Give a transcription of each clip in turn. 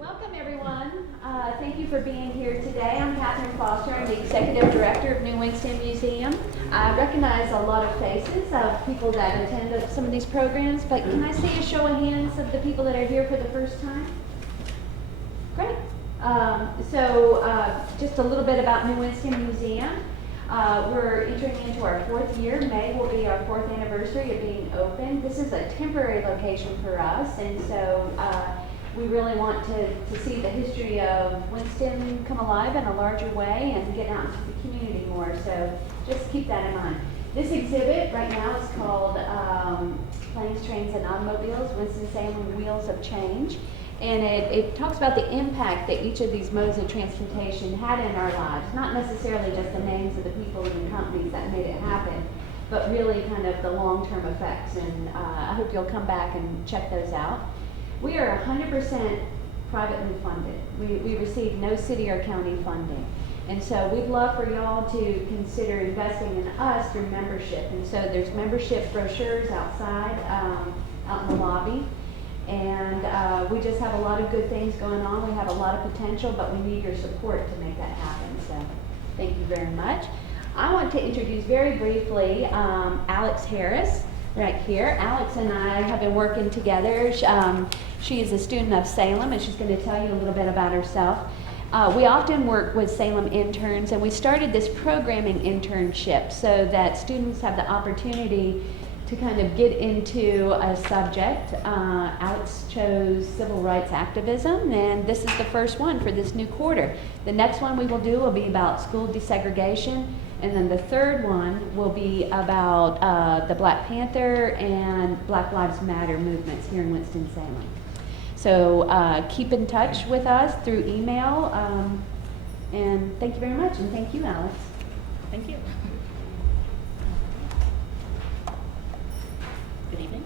Welcome, everyone. Thank you for being here today. I'm Catherine Foster. I'm the Executive Director of New Winston Museum. I recognize a lot of faces of people that attend some of these programs, but can I see a show of hands of the people that are here for the first time? Great. Just a little bit about New Winston Museum. We're entering into our 4th year. May will be our 4th anniversary of being open. This is a temporary location for us, and so we really want to see the history of Winston come alive in a larger way and get out into the community more. So just keep that in mind. This exhibit right now is called Planes, Trains, and Automobiles, Winston-Salem Wheels of Change. And it talks about the impact that each of these modes of transportation had in our lives, not necessarily just the names of the people and the companies that made it happen, but really kind of the long-term effects. And I hope you'll come back and check those out. We are 100% privately funded. We receive no city or county funding. And so we'd love for y'all to consider investing in us through membership. And so there's membership brochures outside, out in the lobby. And we just have a lot of good things going on. We have a lot of potential, but we need your support to make that happen. So thank you very much. I want to introduce very briefly Alex Harris. Right here. Alex and I have been working together. She is a student of Salem, and she's going to tell you a little bit about herself. We often work with Salem interns, and we started this programming internship so that students have the opportunity to kind of get into a subject. Alex chose Civil Rights Activism, and this is the first one for this new quarter. The next one we will do will be about school desegregation. And then the third one will be about the Black Panther and Black Lives Matter movements here in Winston-Salem. So keep in touch with us through email. And thank you very much. And thank you, Alex. Thank you. Good evening.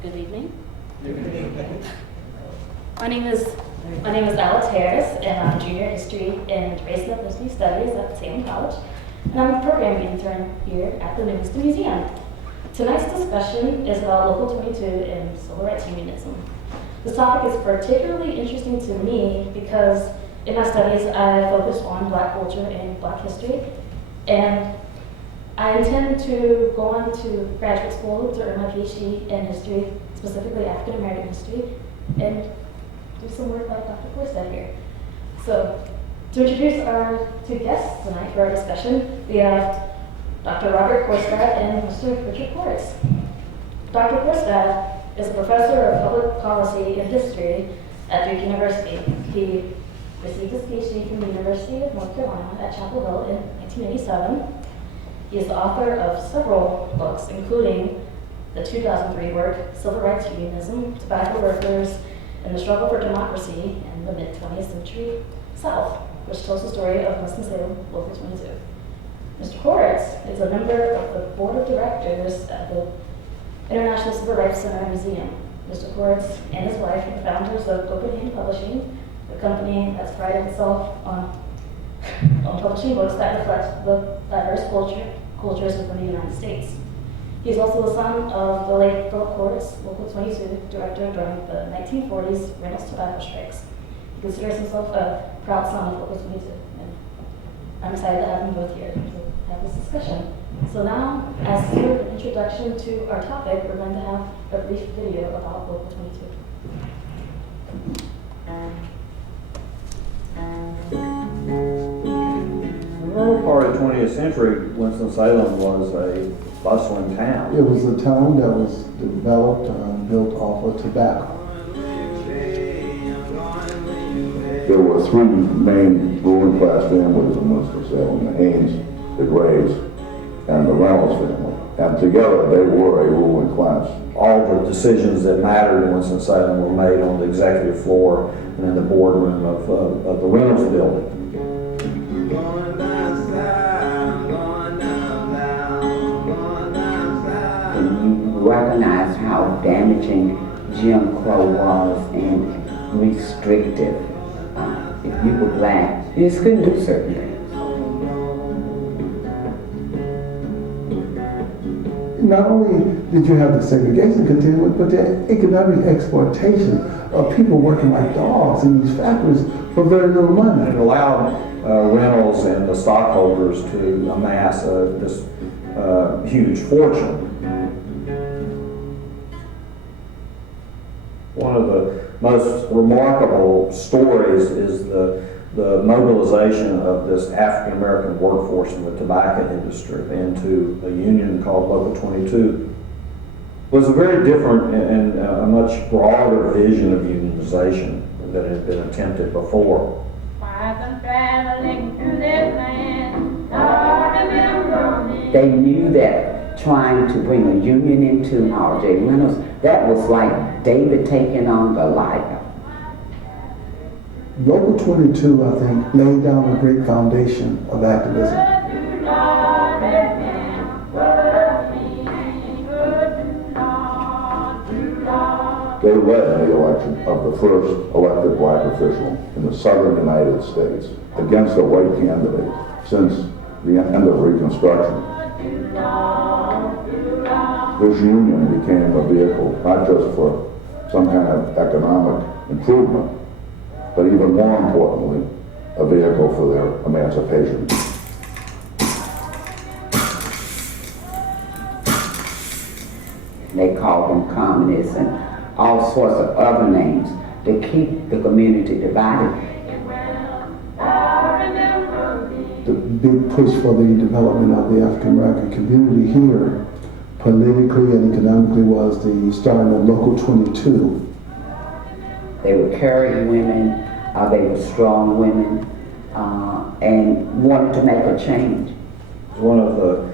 Good evening. Good evening. My name is Alex Harris, and I'm a junior history and race and ethnicity studies at Salem College, and I'm a program intern here at the Winston Museum. Tonight's discussion is about Local 22 and Civil Rights Unionism. This topic is particularly interesting to me because in my studies I focus on Black culture and Black history, and I intend to go on to graduate school to earn my PhD in history, specifically African American history, and do some work like Dr. Korstad here. So, to introduce our two guests tonight for our discussion, we have Dr. Robert Korstad and Mr. Richard Koritz. Dr. Korstad is a professor of public policy and history at Duke University. He received his PhD from the University of North Carolina at Chapel Hill in 1987. He is the author of several books, including the 2003 work, Civil Rights Unionism, Tobacco Workers, and the Struggle for Democracy in the Mid-20th Century South, which tells the story of Winston-Salem Local 22. Mr. Koritz is a member of the Board of Directors at the International Civil Rights Center Museum. Mr. Koritz and his wife are founders of Copenhagen Publishing, a company that's prided itself on publishing books that reflect the diverse cultures within the United States. He is also the son of the late Philip Koritz, Local 22 director during the 1940s Reynolds tobacco strikes. He considers himself a proud son of Local 22, and I'm excited to have them both here to have this discussion. So now, as an introduction to our topic, we're going to have a brief video about Local 22. In the early part of the 20th century, Winston-Salem was a bustling town. It was a town that was developed and built off of tobacco. There were three main ruling class families in Winston-Salem: the Haynes, the Grays, and the Reynolds family. And together they were a ruling class. All the decisions that mattered in Winston-Salem were made on the executive floor and in the boardroom of the Reynolds building. Recognize how damaging Jim Crow was and restrictive. If you were black, you just couldn't do certain things. not only did you have the segregation continue, but the economic exploitation of people working like dogs in these factories for very little money. It allowed Reynolds and the stockholders to amass this huge fortune. One of the most remarkable stories is the mobilization of this African American workforce in the tobacco industry into a union called Local 22. It was a very different and a much broader vision of unionization that had been attempted before. They knew that trying to bring a union into R.J. Reynolds, that was like David taking on Goliath. Local 22, I think, laid down a great foundation of activism. They led the election of the first elected black official in the southern United States against a white candidate since the end of Reconstruction. This union became a vehicle not just for some kind of economic improvement, but even more importantly, a vehicle for their emancipation. They called them communists and all sorts of other names to keep the community divided. The big push for the development of the African American community here, politically and economically, was the starting of Local 22. They were caring women, they were strong women, and wanted to make a change. One of the,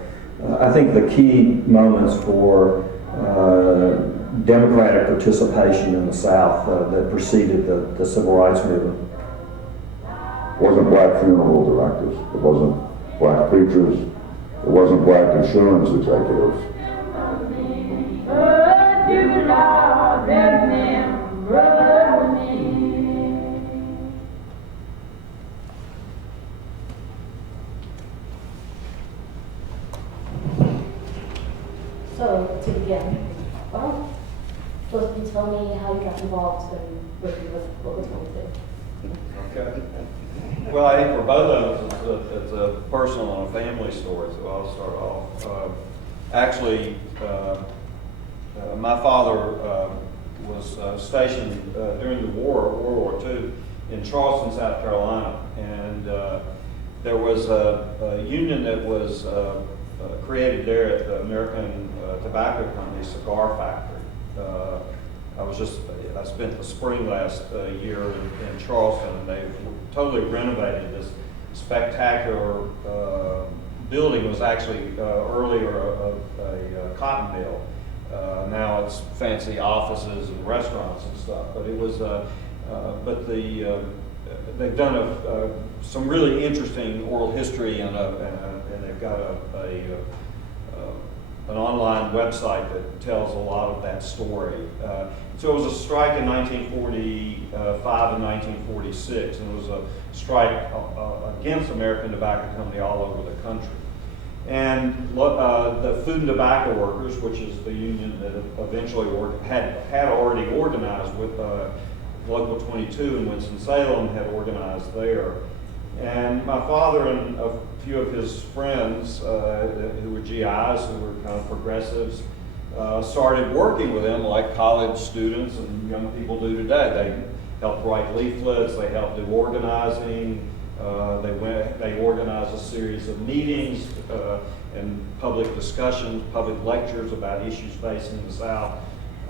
I think the key moments for democratic participation in the South that preceded the Civil Rights Movement. It wasn't black funeral directors, it wasn't black preachers, it wasn't black insurance executives. So, to begin, first you tell me how you got involved in working with Local 22. Okay. Well, I think for both of us, it's a personal and a family story, so I'll start off. Actually, my father was stationed during the war, World War II, in Charleston, South Carolina, and there was a union that was created there at the American Tobacco Company cigar factory. I spent the spring last year in Charleston, and they've totally renovated this spectacular building. It was actually earlier a cotton mill. Now it's fancy offices and restaurants and stuff. But it was, they've done some really interesting oral history, and they've got an online website that tells a lot of that story. So it was a strike in 1945 and 1946, and it was a strike against American Tobacco Company all over the country. And the Food and Tobacco Workers, which is the union that eventually had already organized with Local 22 in Winston-Salem, had organized there. And my father and a few of his friends who were GIs, who were kind of progressives, started working with them like college students and young people do today. They helped write leaflets, they helped do organizing, they organized a series of meetings and public discussions, public lectures about issues facing the South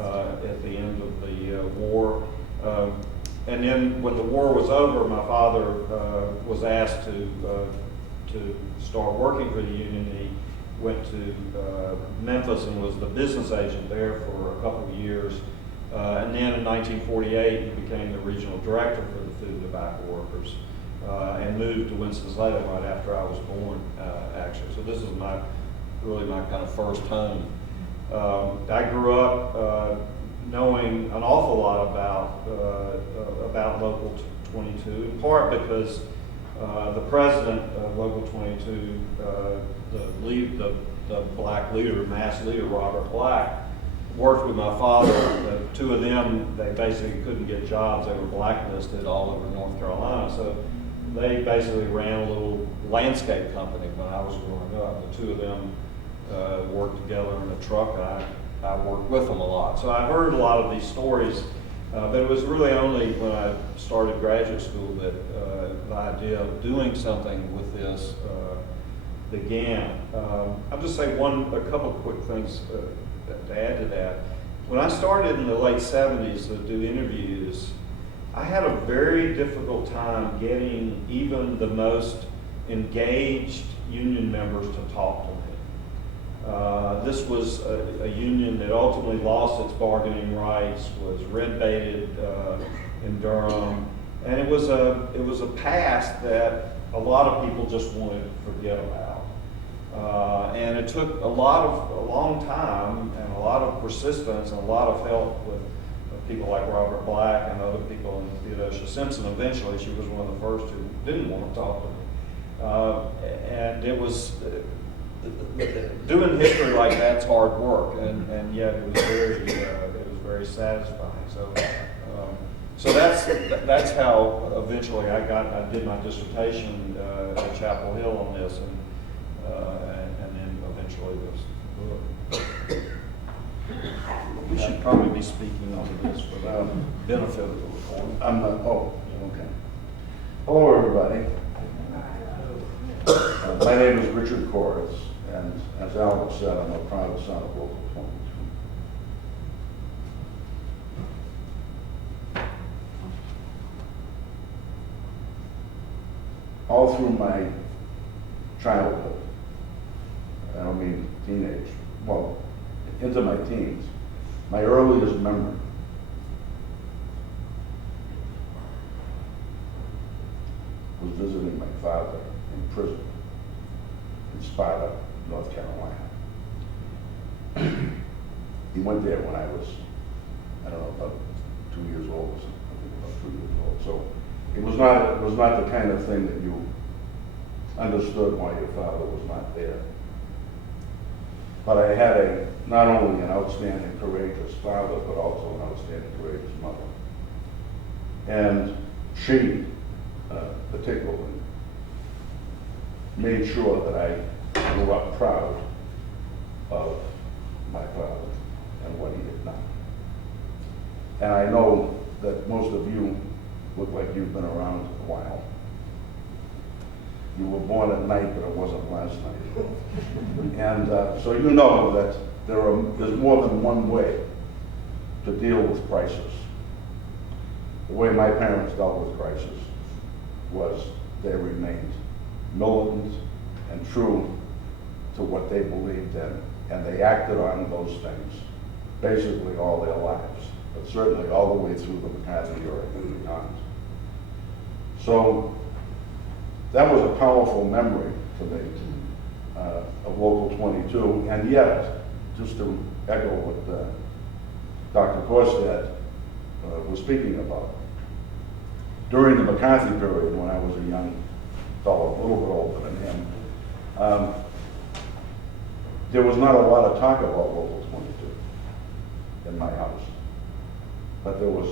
at the end of the war. And then when the war was over, my father was asked to start working for the union. He went to Memphis and was the business agent there for a couple of years. And then in 1948, he became the regional director for the Food and Tobacco Workers and moved to Winston-Salem right after I was born, actually. So this is really my kind of first home. I grew up knowing an awful lot about Local 22, in part because the president of Local 22, the the black leader, mass leader, Robert Black, worked with my father. The two of them, they basically couldn't get jobs. They were blacklisted all over North Carolina. So they basically ran a little landscape company when I was growing up. The two of them worked together in a truck. I worked with them a lot. So I heard a lot of these stories, but it was really only when I started graduate school that the idea of doing something with this began. I'll just say a couple of quick things to add to that. When I started in the late 70s to do interviews, I had a very difficult time getting even the most engaged union members to talk to me. This was a union that ultimately lost its bargaining rights, was red-baited in Durham, and it was a past that a lot of people just wanted to forget about. And it took a long time and a lot of persistence and a lot of help with people like Robert Black and other people, and Theodosia Simpson. Eventually, she was one of the first who didn't want to talk to me. And it was, doing history like that's hard work, and yet it was very satisfying. So that's how eventually I did my dissertation at Chapel Hill on this, and then eventually this book. We should probably be speaking on this for the benefit of the recording. I'm not, okay. Hello, everybody. My name is Richard Koritz, and as Albert said, I'm a proud son of Local 22. All through my childhood, I don't mean teenage, well, into my teens, my earliest memory was visiting my father in prison in Sparta, North Carolina. He went there when I was, I don't know, about 2 years old or something. I think about 2 years old. So it was not the kind of thing that you understood why your father was not there. But I had not only an outstanding, courageous father, but also an outstanding, courageous mother. And she, particularly, made sure that I grew up proud of my father and what he had done. And I know that most of you look like you've been around a while. You were born at night, but it wasn't last night. And so you know that there's more than one way to deal with crisis. The way my parents dealt with crisis was they remained militant and true to what they believed in, and they acted on those things basically all their lives, but certainly all the way through the McCarthy era and beyond. So that was a powerful memory to me of Local 22, and yet, just to echo what Dr. Korstad was speaking about, during the McCarthy period, when I was a young fellow, a little bit older than him, there was not a lot of talk about Local 22 in my house, but there was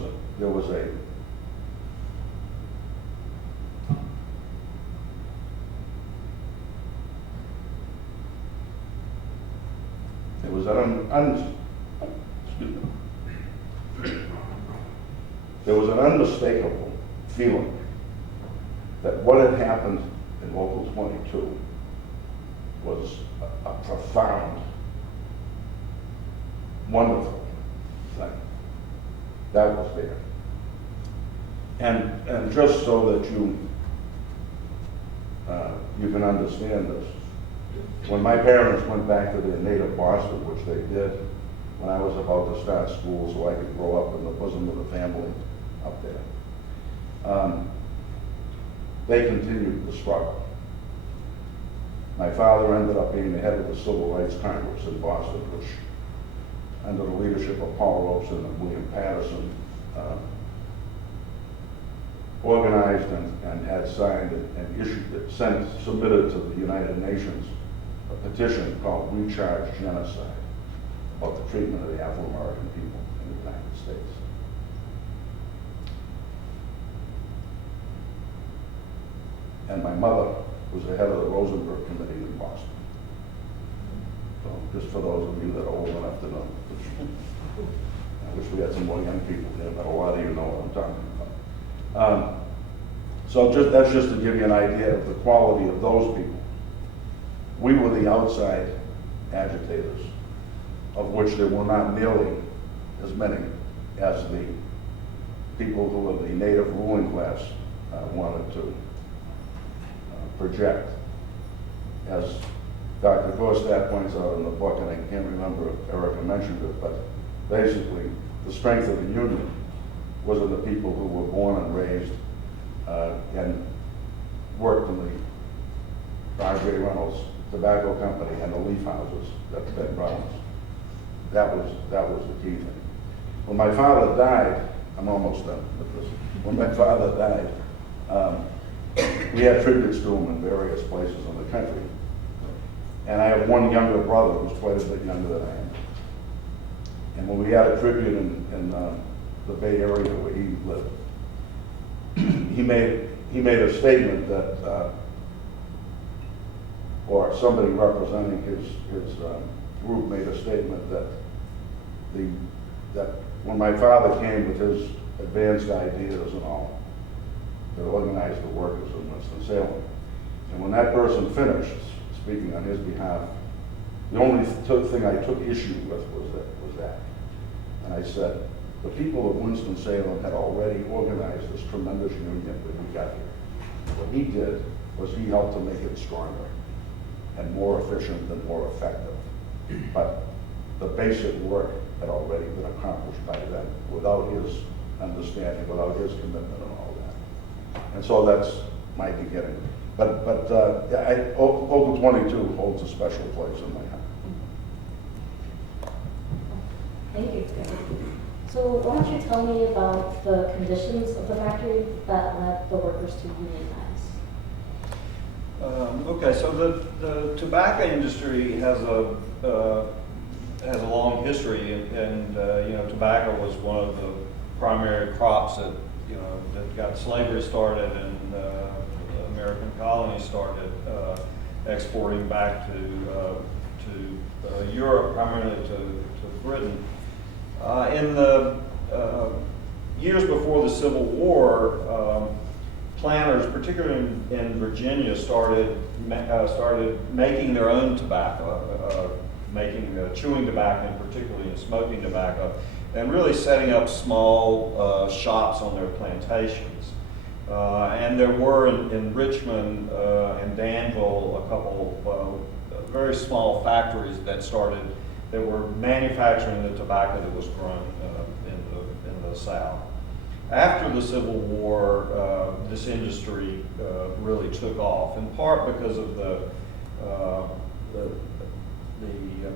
an unmistakable feeling that what had happened in Local 22 was a profound, wonderful thing. That was there. And just so that you can understand this, when my parents went back to their native Boston, which they did when I was about to start school so I could grow up in the bosom of the family up there, they continued the struggle. My father ended up being the head of the Civil Rights Congress in Boston, which, under the leadership of Paul Robeson and William Patterson, organized and had signed and issued, submitted to the United Nations a petition called We Charge Genocide about the treatment of the Afro-American people in the United States. And my mother was the head of the Rosenberg Committee in Boston. So just for those of you that are old enough to know. I wish we had some more young people here, but a lot of you know what I'm talking about. So that's just to give you an idea of the quality of those people. We were the outside agitators, of which there were not nearly as many as the people who were the native ruling class wanted to project. As Dr. Korstad points out in the book, and I can't remember if Erica mentioned it, but basically the strength of the Union was in the people who were born and raised and worked in the R.J. Reynolds Tobacco Company and the Leaf Houses that brought us. That was the key thing. When my father died, I'm almost done with this. When my father died, we had tributes to him in various places in the country. And I have one younger brother who's quite a bit younger than I am. And when we had a tribute in the Bay Area where he lived, he made a statement that, or somebody representing his group made a statement that when my father came with his advanced ideas and all, to organize the workers in Winston-Salem. And when that person finished speaking on his behalf, the only thing I took issue with was that. And I said, the people of Winston-Salem had already organized this tremendous union when we got here. What he did was he helped to make it stronger and more efficient and more effective. But the basic work had already been accomplished by them without his understanding, without his commitment and all that. And so that's my beginning. But Local 22 holds a special place in my heart. Thank you. So why don't you tell me about the conditions of the factory that led the workers to unionize? Okay, so the tobacco industry has a long history, and tobacco was one of the primary crops that got slavery started and American colonies started exporting back to Europe, primarily to Britain. In the years before the Civil War, planters, particularly in Virginia, started making their own tobacco, chewing tobacco, and particularly in smoking tobacco, and really setting up small shops on their plantations. And there were in Richmond and Danville a couple very small factories that were manufacturing the tobacco that was grown in the South. After the Civil War, this industry really took off, in part because of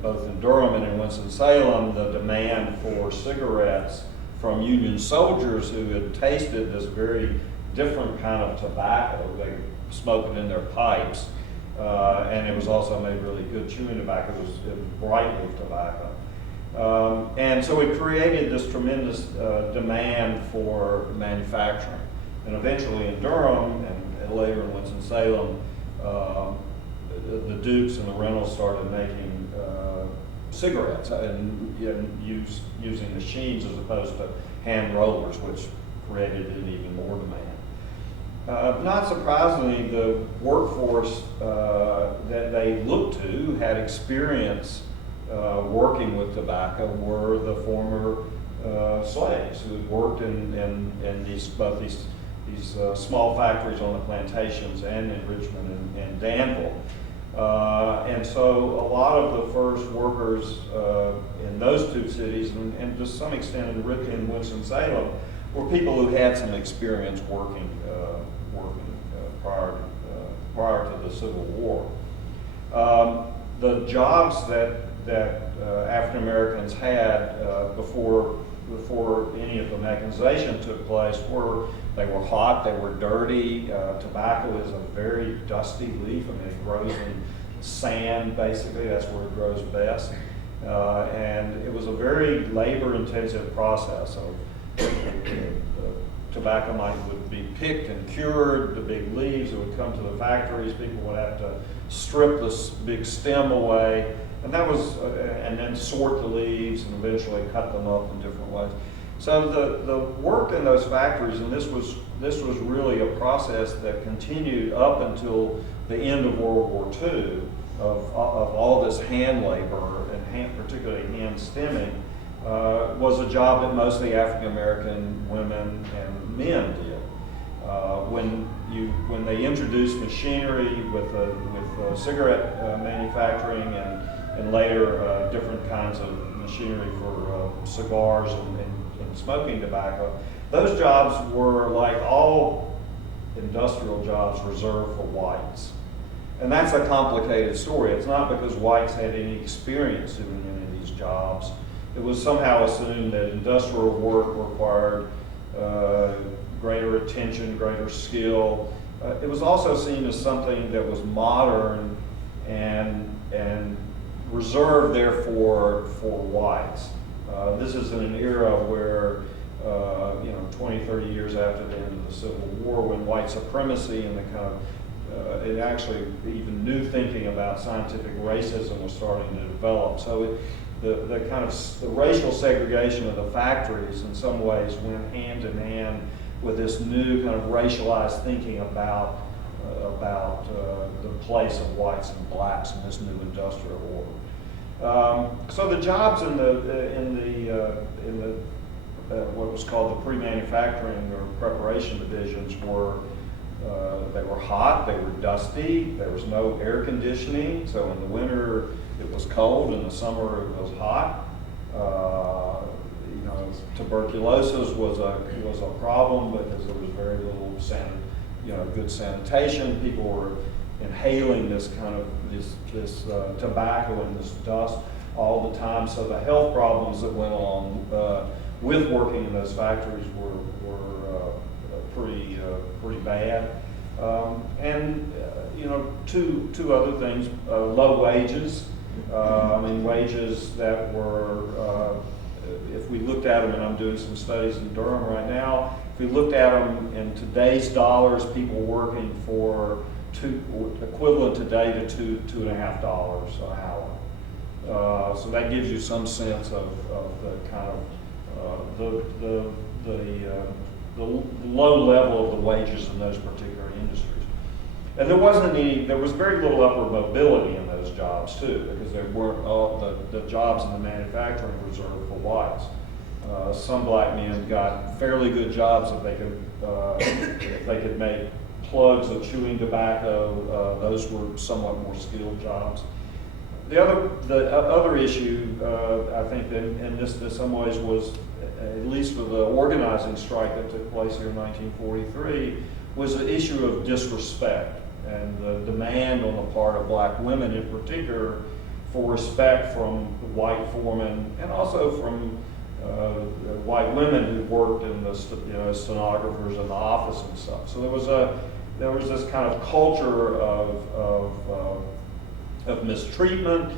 both in Durham and in Winston-Salem, the demand for cigarettes from Union soldiers who had tasted this very different kind of tobacco. They smoked it in their pipes, and it was also made really good chewing tobacco. It was bright leaf tobacco. And so it created this tremendous demand for manufacturing. And eventually in Durham and later in Winston-Salem, the Dukes and the Reynolds started making cigarettes and using machines as opposed to hand rollers, which created an even more demand. Not surprisingly, the workforce that they looked to had experience working with tobacco were the former slaves who had worked in both these small factories on the plantations and in Richmond and Danville. And so a lot of the first workers in those two cities, and to some extent in Winston-Salem, were people who had some experience working prior to the Civil War. The jobs that African Americans had before any of the mechanization took place they were hot, they were dirty. Tobacco is a very dusty leaf. I mean, it grows in sand, basically. That's where it grows best. And it was a very labor-intensive process. So the tobacco would be picked and cured, the big leaves, it would come to the factories, people would have to strip this big stem away, and that was, and then sort the leaves and eventually cut them up in different ways. So the work in those factories, and this was really a process that continued up until the end of World War II, of all this hand labor and particularly hand stemming, was a job that mostly African American women and men did. When they introduced machinery with cigarette manufacturing and later different kinds of machinery for cigars and smoking tobacco, those jobs were, like all industrial jobs, reserved for whites. And that's a complicated story. It's not because whites had any experience doing any of these jobs. It was somehow assumed that industrial work required greater attention, greater skill. It was also seen as something that was modern and reserved, therefore, for whites. This is in an era where, 20, 30 years after the end of the Civil War, when white supremacy and the kind of it actually even new thinking about scientific racism was starting to develop. So the kind of the racial segregation of the factories in some ways went hand in hand with this new kind of racialized thinking about the place of whites and blacks in this new industrial order. So the jobs in the what was called the pre-manufacturing or preparation divisions were they were hot, they were dusty, there was no air conditioning, so in the winter it was cold, in the summer it was hot. Tuberculosis was a problem because there was very little good sanitation. People were inhaling this kind of this tobacco and this dust all the time. So the health problems that went along with working in those factories were pretty bad. Two other things: low wages. Wages that were, if we looked at them, and I'm doing some studies in Durham right now, if we looked at them in today's dollars, people working for equivalent today to $2.50 an hour. So that gives you some sense of the kind of the low level of the wages in those particular industries. And there was very little upward mobility in those jobs too, because there weren't all the jobs in the manufacturing reserved for whites. Some black men got fairly good jobs if they could make plugs of chewing tobacco. Those were somewhat more skilled jobs. The other issue, I think, and this in some ways was, at least for the organizing strike that took place here in 1943, was the issue of disrespect and the demand on the part of black women in particular for respect from white foremen and also from white women who worked in the stenographers in the office and stuff. So there was this kind of culture of mistreatment,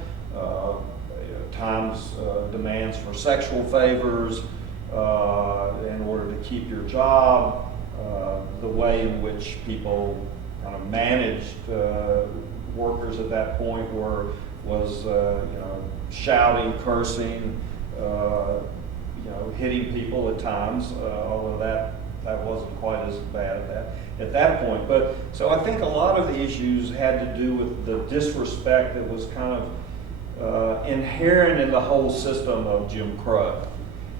times demands for sexual favors in order to keep your job, the way in which people kind of managed workers at that point was shouting, cursing, hitting people at times, although that wasn't quite as bad at that point. But so I think a lot of the issues had to do with the disrespect that was kind of inherent in the whole system of Jim Crow,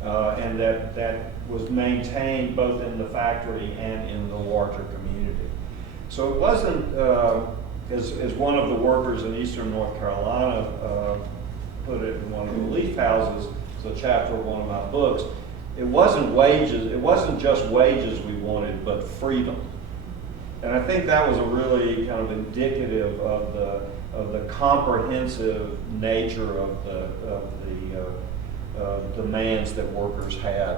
and that was maintained both in the factory and in the larger community. So it wasn't, as one of the workers in Eastern North Carolina put it in one of the relief houses, it's a chapter of one of my books, it wasn't just wages we wanted, but freedom. And I think that was a really kind of indicative of the comprehensive nature of the demands that workers had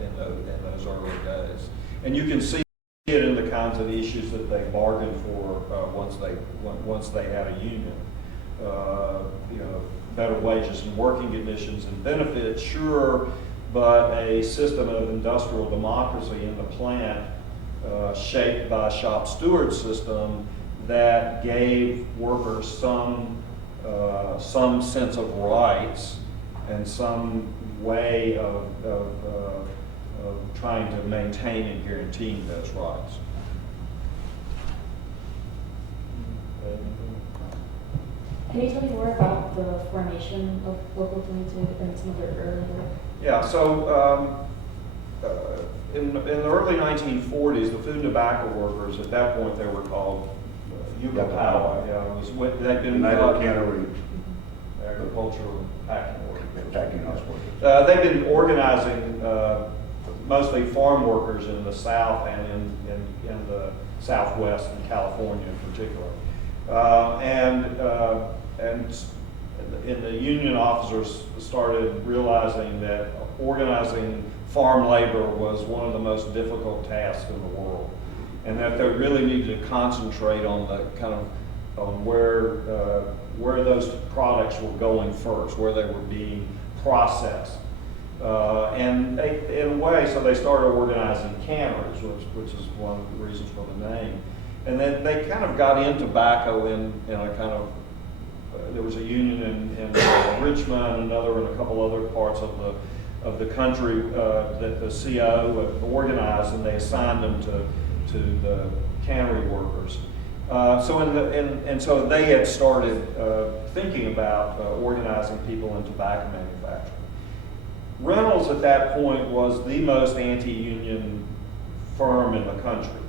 in those early days. And you can see it in the kinds of issues that they bargained for once they had a union. better wages and working conditions and benefits, sure, but a system of industrial democracy in the plant shaped by a shop steward system that gave workers some sense of rights and some way of trying to maintain and guaranteeing those rights. Can you tell me more about the formation of Local 22 and some of their early work? Yeah, so in the early 1940s, the food and tobacco workers, at that point they were called Yucatawa. Yeah, they'd been United Cannery agricultural packing workers. Packing house workers. They've been organizing mostly farm workers in the South and in the Southwest and California in particular. And the union officers started realizing that organizing farm labor was one of the most difficult tasks in the world, and that they really needed to concentrate on the kind of on where those products were going first, where they were being processed. And they, in a way, so they started organizing canneries, which is one of the reasons for the name. And then they kind of got in tobacco in a kind of, there was a union in Richmond, another in a couple other parts of the country that the CO had organized, and they assigned them to the cannery workers. So they had started thinking about organizing people in tobacco manufacturing. Reynolds at that point was the most anti-union firm in the country.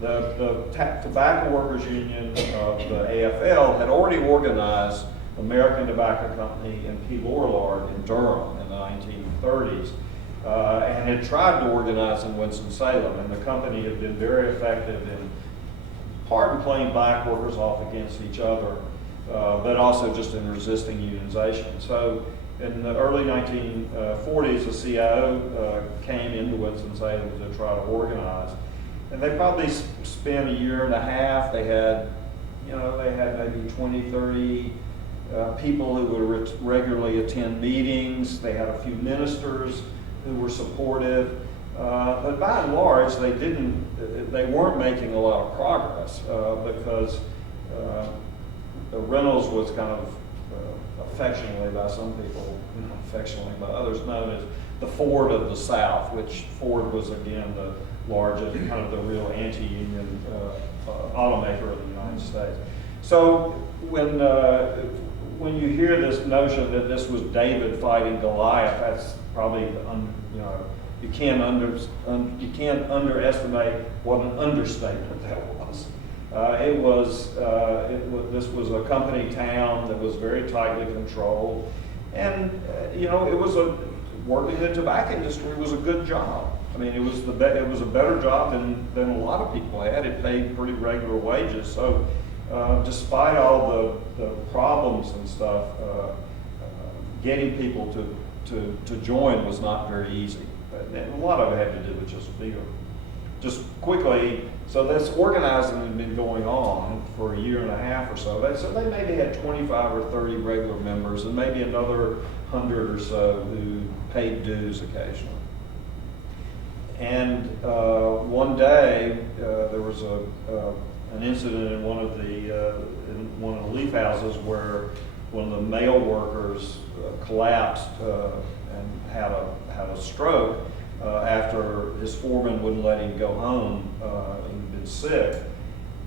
The Tobacco Workers Union of the AFL had already organized American Tobacco Company and P. Lorillard in Durham in the 1930s, and had tried to organize in Winston-Salem, and the company had been very effective in, pardon, playing black workers off against each other, but also just in resisting unionization. So in the early 1940s, the CIO came into Winston-Salem to try to organize. And they probably spent a year and a half. They had maybe 20, 30 people who would regularly attend meetings. They had a few ministers who were supportive. But by and large, they weren't making a lot of progress because Reynolds was kind of affectionately by some people, not affectionately by others, known as the Ford of the South, which Ford was again the largest, kind of the real anti-union automaker of the United States. So when you hear this notion that this was David fighting Goliath, that's probably you can't underestimate what an understatement that was. This was a company town that was very tightly controlled, and working in the tobacco industry was a good job. I mean, it was a better job than a lot of people had. It paid pretty regular wages. So, despite all the problems and stuff, getting people to join was not very easy. And a lot of it had to do with just fear. Just quickly, so this organizing had been going on for a year and a half or so. They maybe had 25 or 30 regular members, and maybe another 100 or so who paid dues occasionally. And one day there was an incident in one of the leaf houses where one of the male workers collapsed and had a stroke after his foreman wouldn't let him go home. He'd been sick,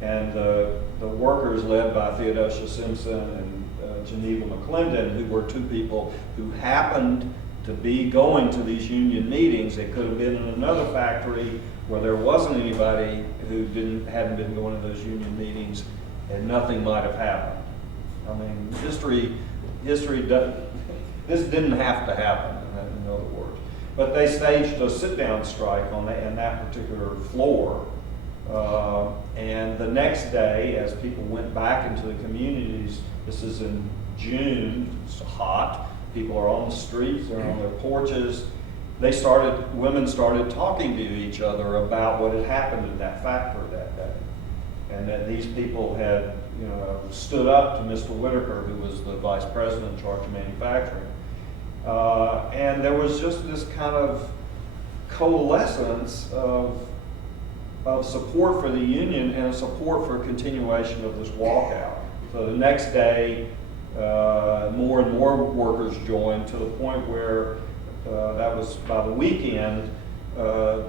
and the workers led by Theodosia Simpson and Geneva McClendon, who were two people who happened to be going to these union meetings. It could have been in another factory where there wasn't anybody who hadn't been going to those union meetings, and nothing might have happened. I mean, history doesn't. This didn't have to happen, in other words. But they staged a sit-down strike on that particular floor, and the next day, as people went back into the communities, this is in June. It's hot. People are on the streets, they're on their porches. Women started talking to each other about what had happened in that factory that day. and that these people had, you know, stood up to Mr. Whitaker, who was the vice president in charge of manufacturing. And there was just this kind of coalescence of support for the union and support for continuation of this walkout. So the next day, more and more workers joined, to the point where that was by the weekend, the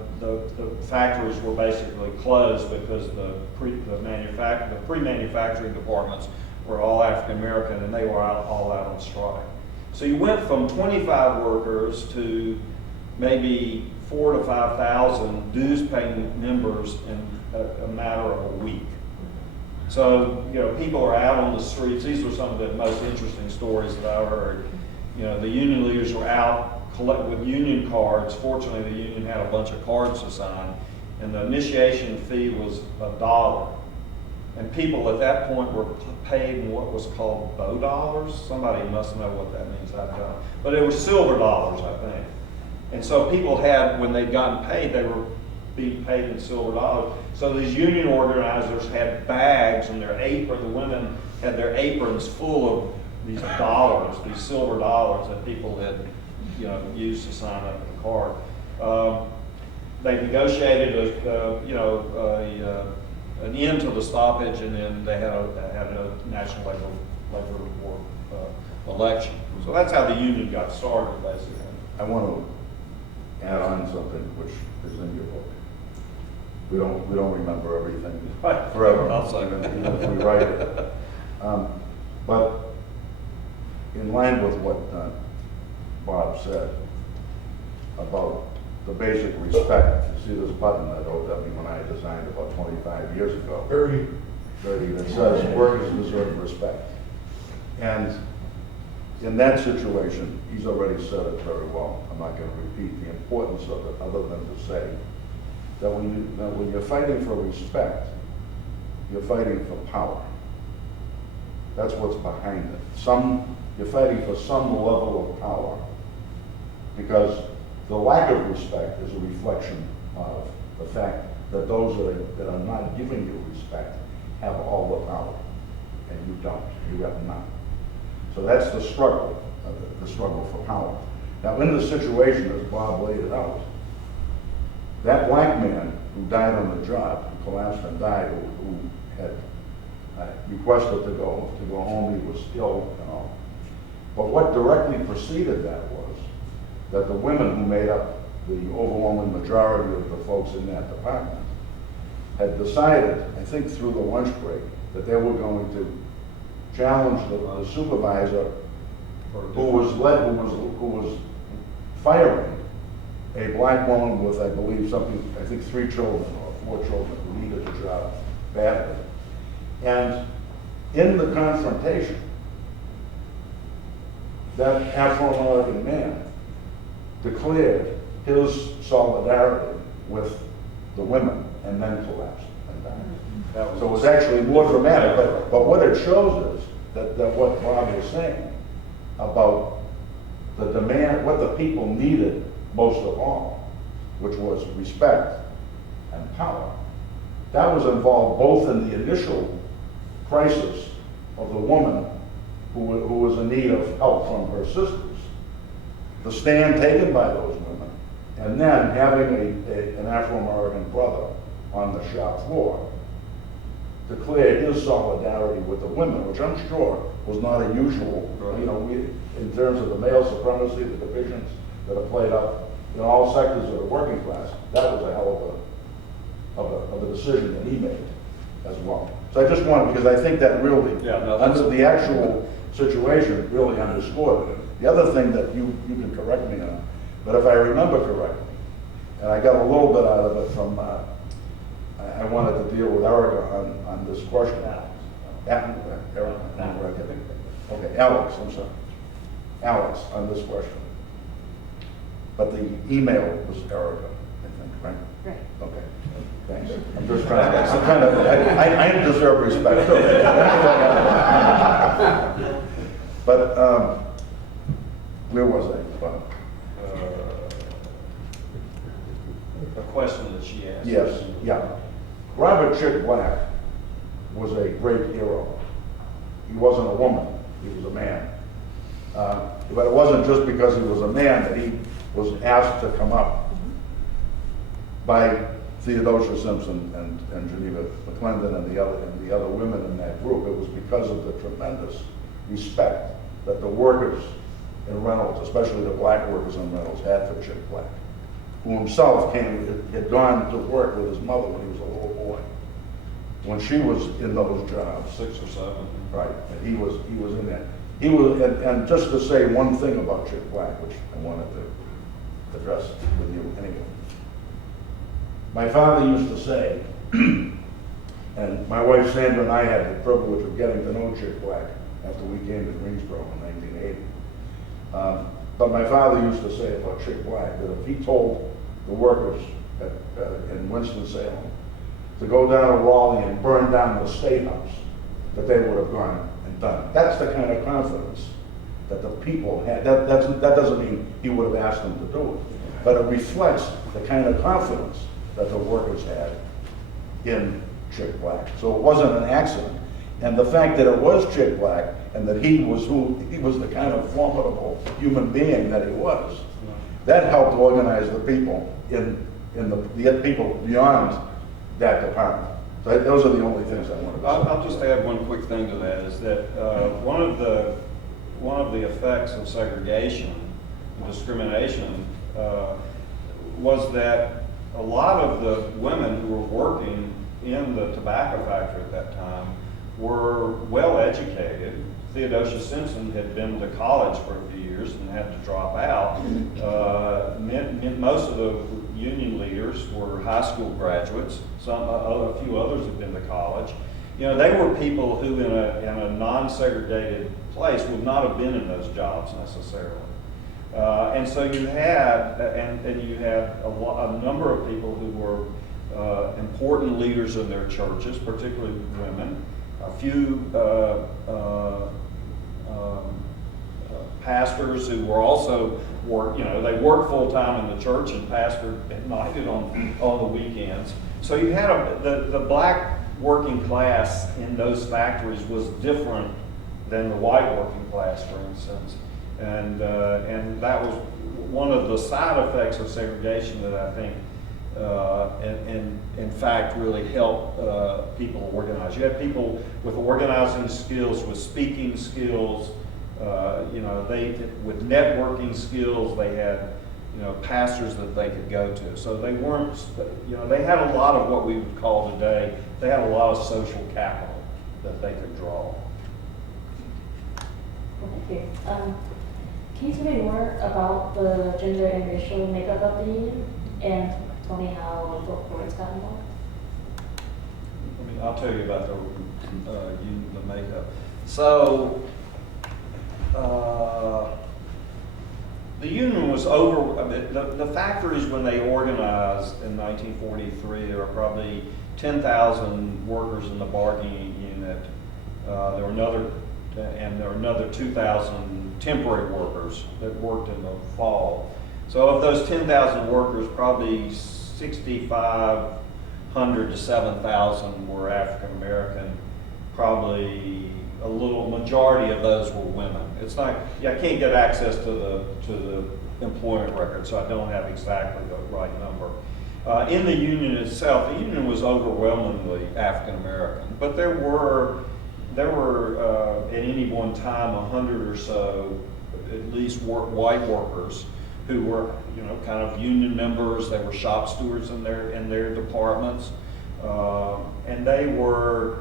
factories were basically closed because the pre-manufacturing departments were all African American, and they were all out on strike. So you went from 25 workers to maybe 4,000 to 5,000 dues-paying members in a matter of a week. So, you know, people are out on the streets. These were some of the most interesting stories that I heard. You know, the union leaders were out with union cards. Fortunately, the union had a bunch of cards to sign, and the initiation fee was $1. And people at that point were paid in what was called bow dollars. Somebody must know what that means, I don't. But it was silver dollars, I think. And so people had, when they'd gotten paid, they were being paid in silver dollars. So these union organizers had bags and their apron, the women had their aprons full of these dollars, these silver dollars that people had, you know, used to sign up the card. They negotiated an end to the stoppage, and then they had a national labor board election. So that's how the union got started, basically. I want to add on something which is in your book. We don't remember everything forever. I'll say even if we write it. But in line with what Bob said about the basic respect, you see this button that when I designed about 25 years ago. 30, that says workers deserve respect. And in that situation, he's already said it very well. I'm not going to repeat the importance of it, other than to say that when you're fighting for respect, you're fighting for power. That's what's behind it. You're fighting for some level of power, because the lack of respect is a reflection of the fact that those that are not giving you respect have all the power, and you don't. You have none. So that's the struggle for power. Now, in the situation, as Bob laid it out, that black man who died on the job, who collapsed and died, who had requested to go home, he was ill and all. But what directly preceded that was that the women who made up the overwhelming majority of the folks in that department had decided, I think through the lunch break, that they were going to challenge the supervisor who was firing a black woman with, I believe, 3 children or 4 children who needed the job badly. And in the confrontation, that Afro-American man declared his solidarity with the women and then collapsed and died. So it was actually more dramatic, but what it shows is that what Bob was saying about the demand, what the people needed most of all, which was respect and power, that was involved both in the initial crisis of the woman who was in need of help from her sisters, the stand taken by those women, and then having an Afro-American brother on the shop floor declare his solidarity with the women, which I'm sure was not unusual. Right. You know, in terms of the male supremacy, the divisions that are played up in all sectors of the working class, that was a hell of a decision that he made as well. So I just wanted, because I think that really, under the actual situation, really underscored it. The other thing that you can correct me on, but if I remember correctly, and I got a little bit out of it from, I wanted to deal with Erica on this question. Alex, I'm sorry. Alex, on this question. But the email was Erica, I think, right? Right. Okay, thanks. I'm just trying to, I deserve respect. But, where was I? A question that she asked. Yes, yeah. Robert Chick Black wasn't a woman, he was a man. But it wasn't just because he was a man that he was asked to come up by Theodosia Simpson and Geneva McClendon and the other women in that group. It was because of the tremendous respect that the workers in Reynolds, especially the black workers in Reynolds, had for Chick Black, who himself had gone to work with his mother when he was a little boy. When she was in those jobs, 6 or 7. right, and he was in that. He was, and just to say one thing about Chick Black, which I wanted to address with you anyway. My father used to say, and my wife Sandra and I had the privilege of getting to know Chick Black after we came to Greensboro in 1980. But my father used to say about Chick Black that if he told the workers in Winston-Salem to go down to Raleigh and burn down the State House, that they would have gone and done it. That's the kind of confidence that the people had. That doesn't mean he would have asked them to do it, but it reflects the kind of confidence that the workers had in Chick Black. So it wasn't an accident. And the fact that it was Chick Black and that he was the kind of formidable human being that he was, that helped organize the people in the people beyond that department. So those are the only things I wanted to say. I'll just add one quick thing to that, is that one of the effects of segregation and discrimination was that a lot of the women who were working in the tobacco factory at that time were well educated. Theodosia Simpson had been to college for a few years and had to drop out. Most of the union leaders were high school graduates. A few others had been to college. You know, they were people who in a non-segregated place would not have been in those jobs necessarily. And so you had, you had a number of people who were important leaders in their churches, particularly women. A few pastors who were also they worked full time in the church and pastored at night and on the weekends. So you had the black working class in those factories was different than the white working class, for instance, and that was one of the side effects of segregation that I think in fact really helped people organize. You had people with organizing skills, with speaking skills, with networking skills. They had pastors that they could go to. So they weren't, they had a lot of what we would call today, they had a lot of social capital that they could draw. Thank you. Can you tell me more about the gender and racial makeup of the union, and tell me how Philip Koritz got involved? I'll tell you about the makeup. So, the union was the factories, when they organized in 1943, there were probably 10,000 workers in the bargaining unit. There were another 2,000 temporary workers that worked in the fall. So of those 10,000 workers, probably 6,500 to 7,000 were African American. Probably a little majority of those were women. It's not, I can't get access to the employment record, so I don't have exactly the right number. In the union itself, the union was overwhelmingly African American, but there were at any one time 100 or so, at least white workers who were kind of union members. They were shop stewards in their departments, and they were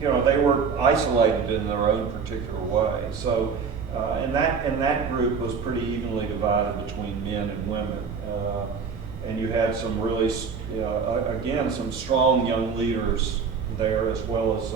they were isolated in their own particular way. So, and that group was pretty evenly divided between men and women. And you had some really, again, some strong young leaders there, as well as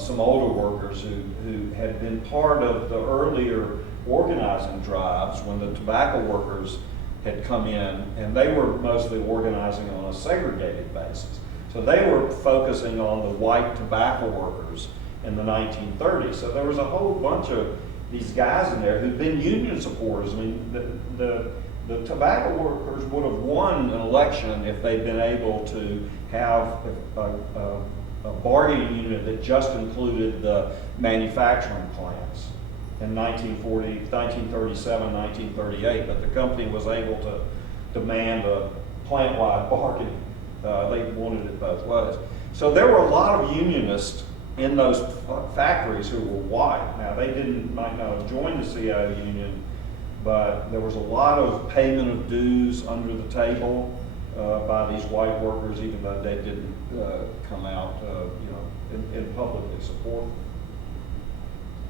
some older workers who had been part of the earlier organizing drives when the tobacco workers had come in, and they were mostly organizing on a segregated basis. So they were focusing on the white tobacco workers in the 1930s. So there was a whole bunch of these guys in there who'd been union supporters. I mean, the tobacco workers would have won an election if they'd been able to have bargaining unit that just included the manufacturing plants in 1937, 1938, but the company was able to demand a plant-wide bargaining. They wanted it both ways. So there were a lot of unionists in those factories who were white. Now, they might not have joined the CIO union, but there was a lot of payment of dues under the table by these white workers, even though they didn't come out, in publicly support them.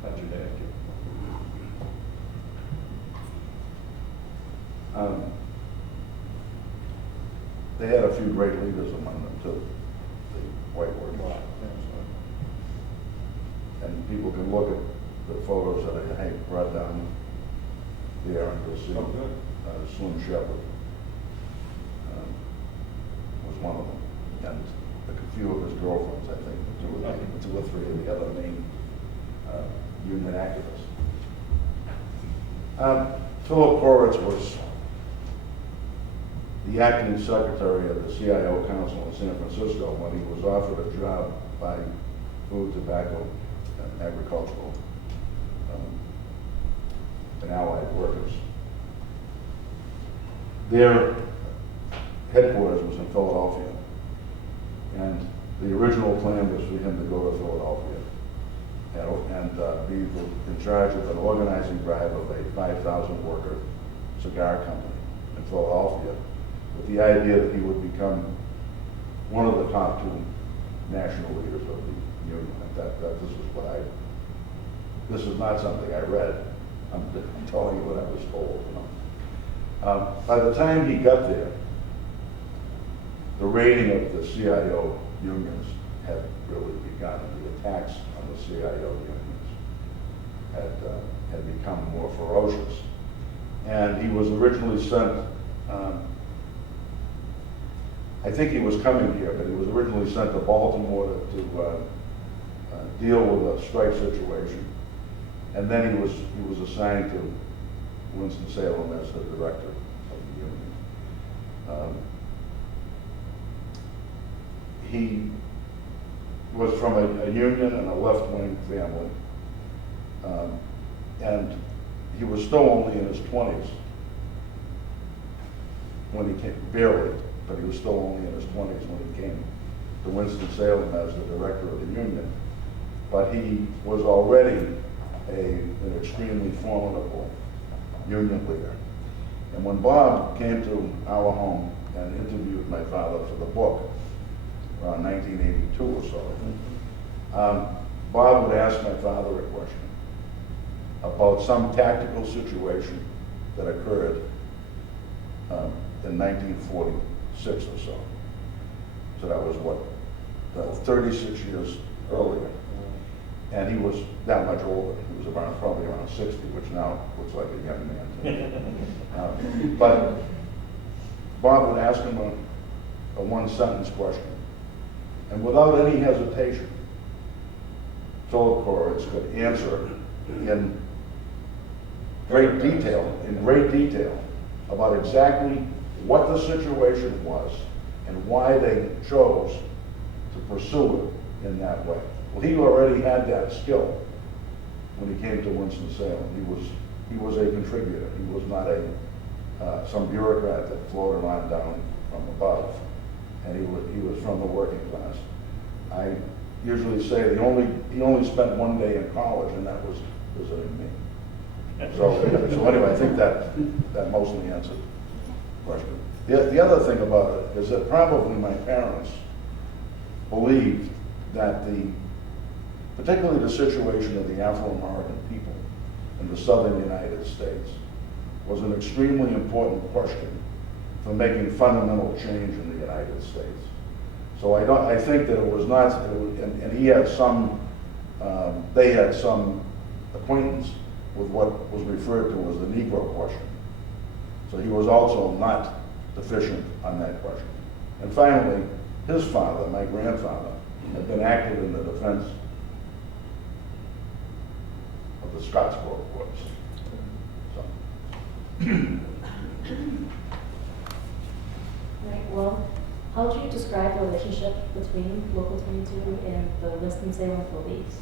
How'd your dad get? They had a few great leaders among them too, the white workers. And people can look at the photos that Hank brought down there and you'll see Slim Shepherd was one of them. And a few of his girlfriends, I think, two or three of the other main union activists. Philip Koritz was the acting secretary of the CIO Council in San Francisco when he was offered a job by Food, Tobacco, and Agricultural and Allied Workers. Their headquarters was in Philadelphia, and the original plan was for him to go to Philadelphia and be in charge of an organizing drive of a 5,000 worker cigar company in Philadelphia, with the idea that he would become one of the top two national leaders of the union. This is not something I read. I'm telling you what I was told. By the time he got there, the raiding of the CIO unions had really begun. The attacks on the CIO unions had become more ferocious. And he was originally sent, I think he was coming here, but he was originally sent to Baltimore to deal with a strike situation. And then he was assigned to Winston-Salem as the director of the union. He was from a union and a left-wing family. And he was still only in his 20s when he came, barely, but he was still only in his 20s when he came to Winston-Salem as the director of the union. But he was already an extremely formidable union leader. And when Bob came to our home and interviewed my father for the book, around 1982 or so, Bob would ask my father a question about some tactical situation that occurred in 1946 or so. So that was what, 36 years earlier. And he was that much older. He was probably around 60, which now looks like a young man to me. But Bob would ask him a one-sentence question. And without any hesitation, Philip Koritz could answer in great detail about exactly what the situation was and why they chose to pursue it in that way. Well, he already had that skill when he came to Winston-Salem. He was a contributor. He was not some bureaucrat that floated on down from above. And he was from the working class. I usually say he only spent one day in college, and that was visiting me. So anyway, I think that mostly answered the question. The other thing about it is that probably my parents believed that particularly the situation of the Afro-American people in the southern United States was an extremely important question for making fundamental change in the United States. So I think that it was not, and he had they had some acquaintance with what was referred to as the Negro question. So he was also not deficient on that question. And finally, his father, my grandfather, had been active in the defense of the Scottsboro Boys. So. Right, well, How would you describe the relationship between Local 22 and the Winston-Salem police?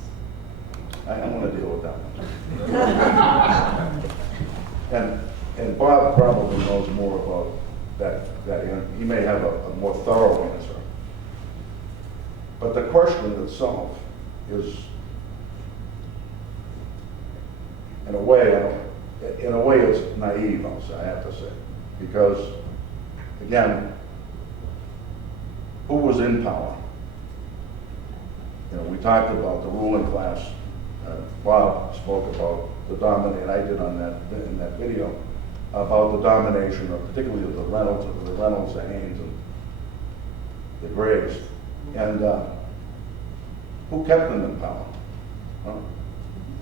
I don't want to deal with that one. And Bob probably knows more about that. He may have a more thorough answer. But the question itself is, in a way, it's naive, I have to say. Because, again, who was in power? You know, we talked about the ruling class. Bob spoke about the domination, I did in that video, about the domination of particularly of the Reynolds, the Haynes, and the Graves. And who kept them in power?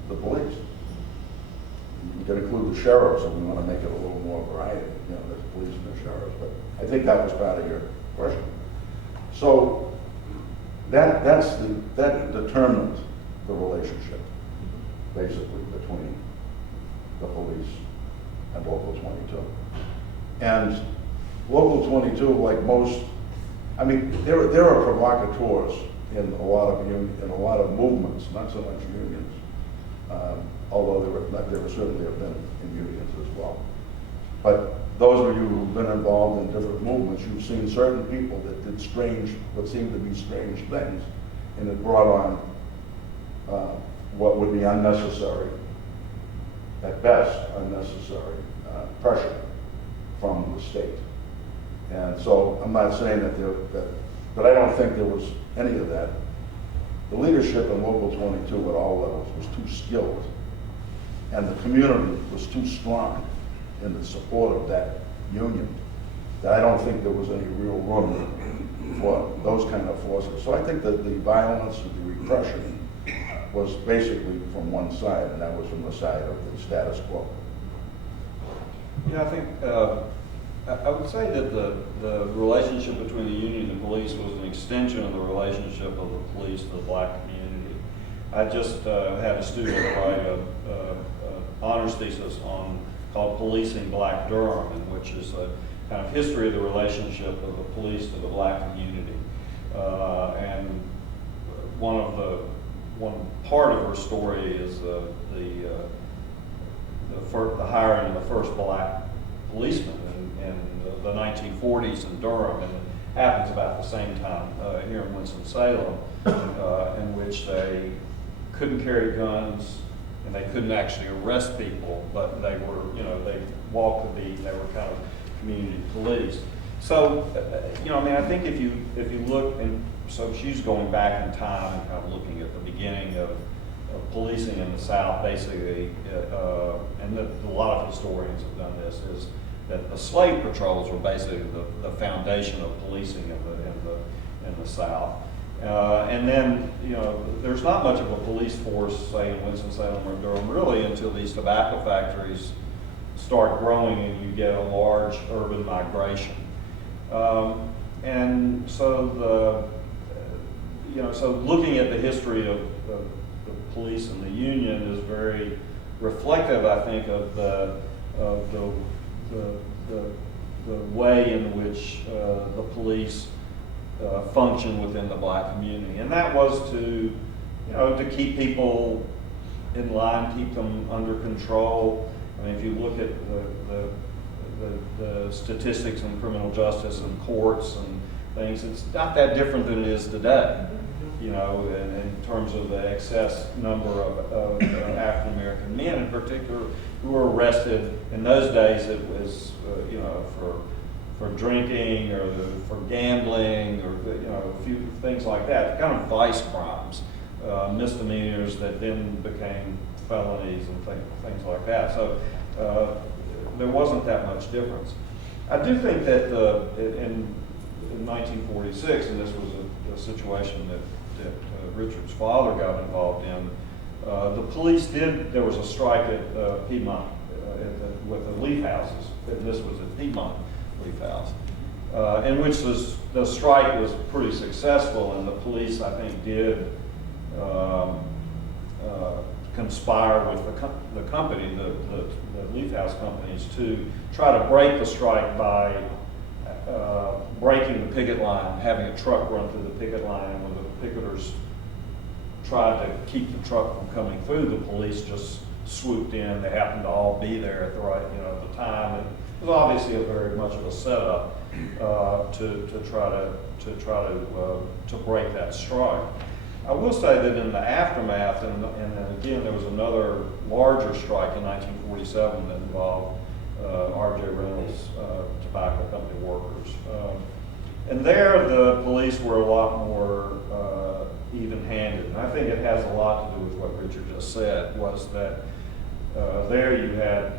The police. You can include the sheriffs if we want to make it a little more variety. You know, there's police and the sheriffs, but I think that was part of your question. So that determined the relationship, basically, between the police and Local 22. And Local 22, like most, I mean, there are provocateurs in a lot of movements, not so much unions, although there certainly have been in unions as well. But those of you who've been involved in different movements, you've seen certain people that did what seemed to be strange things, and it brought on what would be unnecessary, at best, unnecessary pressure from the state. And so I'm not saying but I don't think there was any of that. The leadership in Local 22 at all levels was too skilled, and the community was too strong in the support of that union, that I don't think there was any real room for those kind of forces. So I think that the violence and the repression was basically from one side, and that was from the side of the status quo. Yeah, I think I would say that the relationship between the union and the police was an extension of the relationship of the police to the black community. I just had a student write an honors thesis called Policing Black Durham, which is a kind of history of the relationship of the police to the black community. And one part of her story is the hiring of the first black policeman in the 1940s in Durham, and it happens about the same time here in Winston-Salem, in which they couldn't carry guns and they couldn't actually arrest people, but they were, they walked the beat. They were kind of community police. So, I think if you look, and so she's going back in time and kind of looking at the beginning of policing in the South, basically, and a lot of historians have done this, is that the slave patrols were basically the foundation of policing in the South. And then, there's not much of a police force, say, in Winston-Salem or Durham, really, until these tobacco factories start growing and you get a large urban migration. And so so looking at the history of the police and the union is very reflective, I think, of the way in which the police function within the black community, and that was to keep people in line, keep them under control. I mean, if you look at the statistics in criminal justice and courts and things, it's not that different than it is today. In terms of the excess number of African American men, in particular, who were arrested. In those days, it was for drinking or for gambling or a few things like that, kind of vice crimes, misdemeanors that then became felonies and things like that. So there wasn't that much difference. I do think that in 1946, and this was a situation that Richard's father got involved in, the police there was a strike at Piedmont with the Leaf Houses. This was at Piedmont Leaf House, in which the strike was pretty successful, and the police, I think, did conspire with the company, the Leaf House companies, to try to break the strike by breaking the picket line, having a truck run through the picket line, and when the picketers tried to keep the truck from coming through, the police just swooped in. They happened to all be there at the right, at the time, and it was obviously a very much of a setup to try to break that strike. I will say that in the aftermath, and then again, there was another larger strike in 1947 that involved R.J. Reynolds Tobacco Company workers. And there, the police were a lot more even-handed. And I think it has a lot to do with what Richard just said, was that there you had,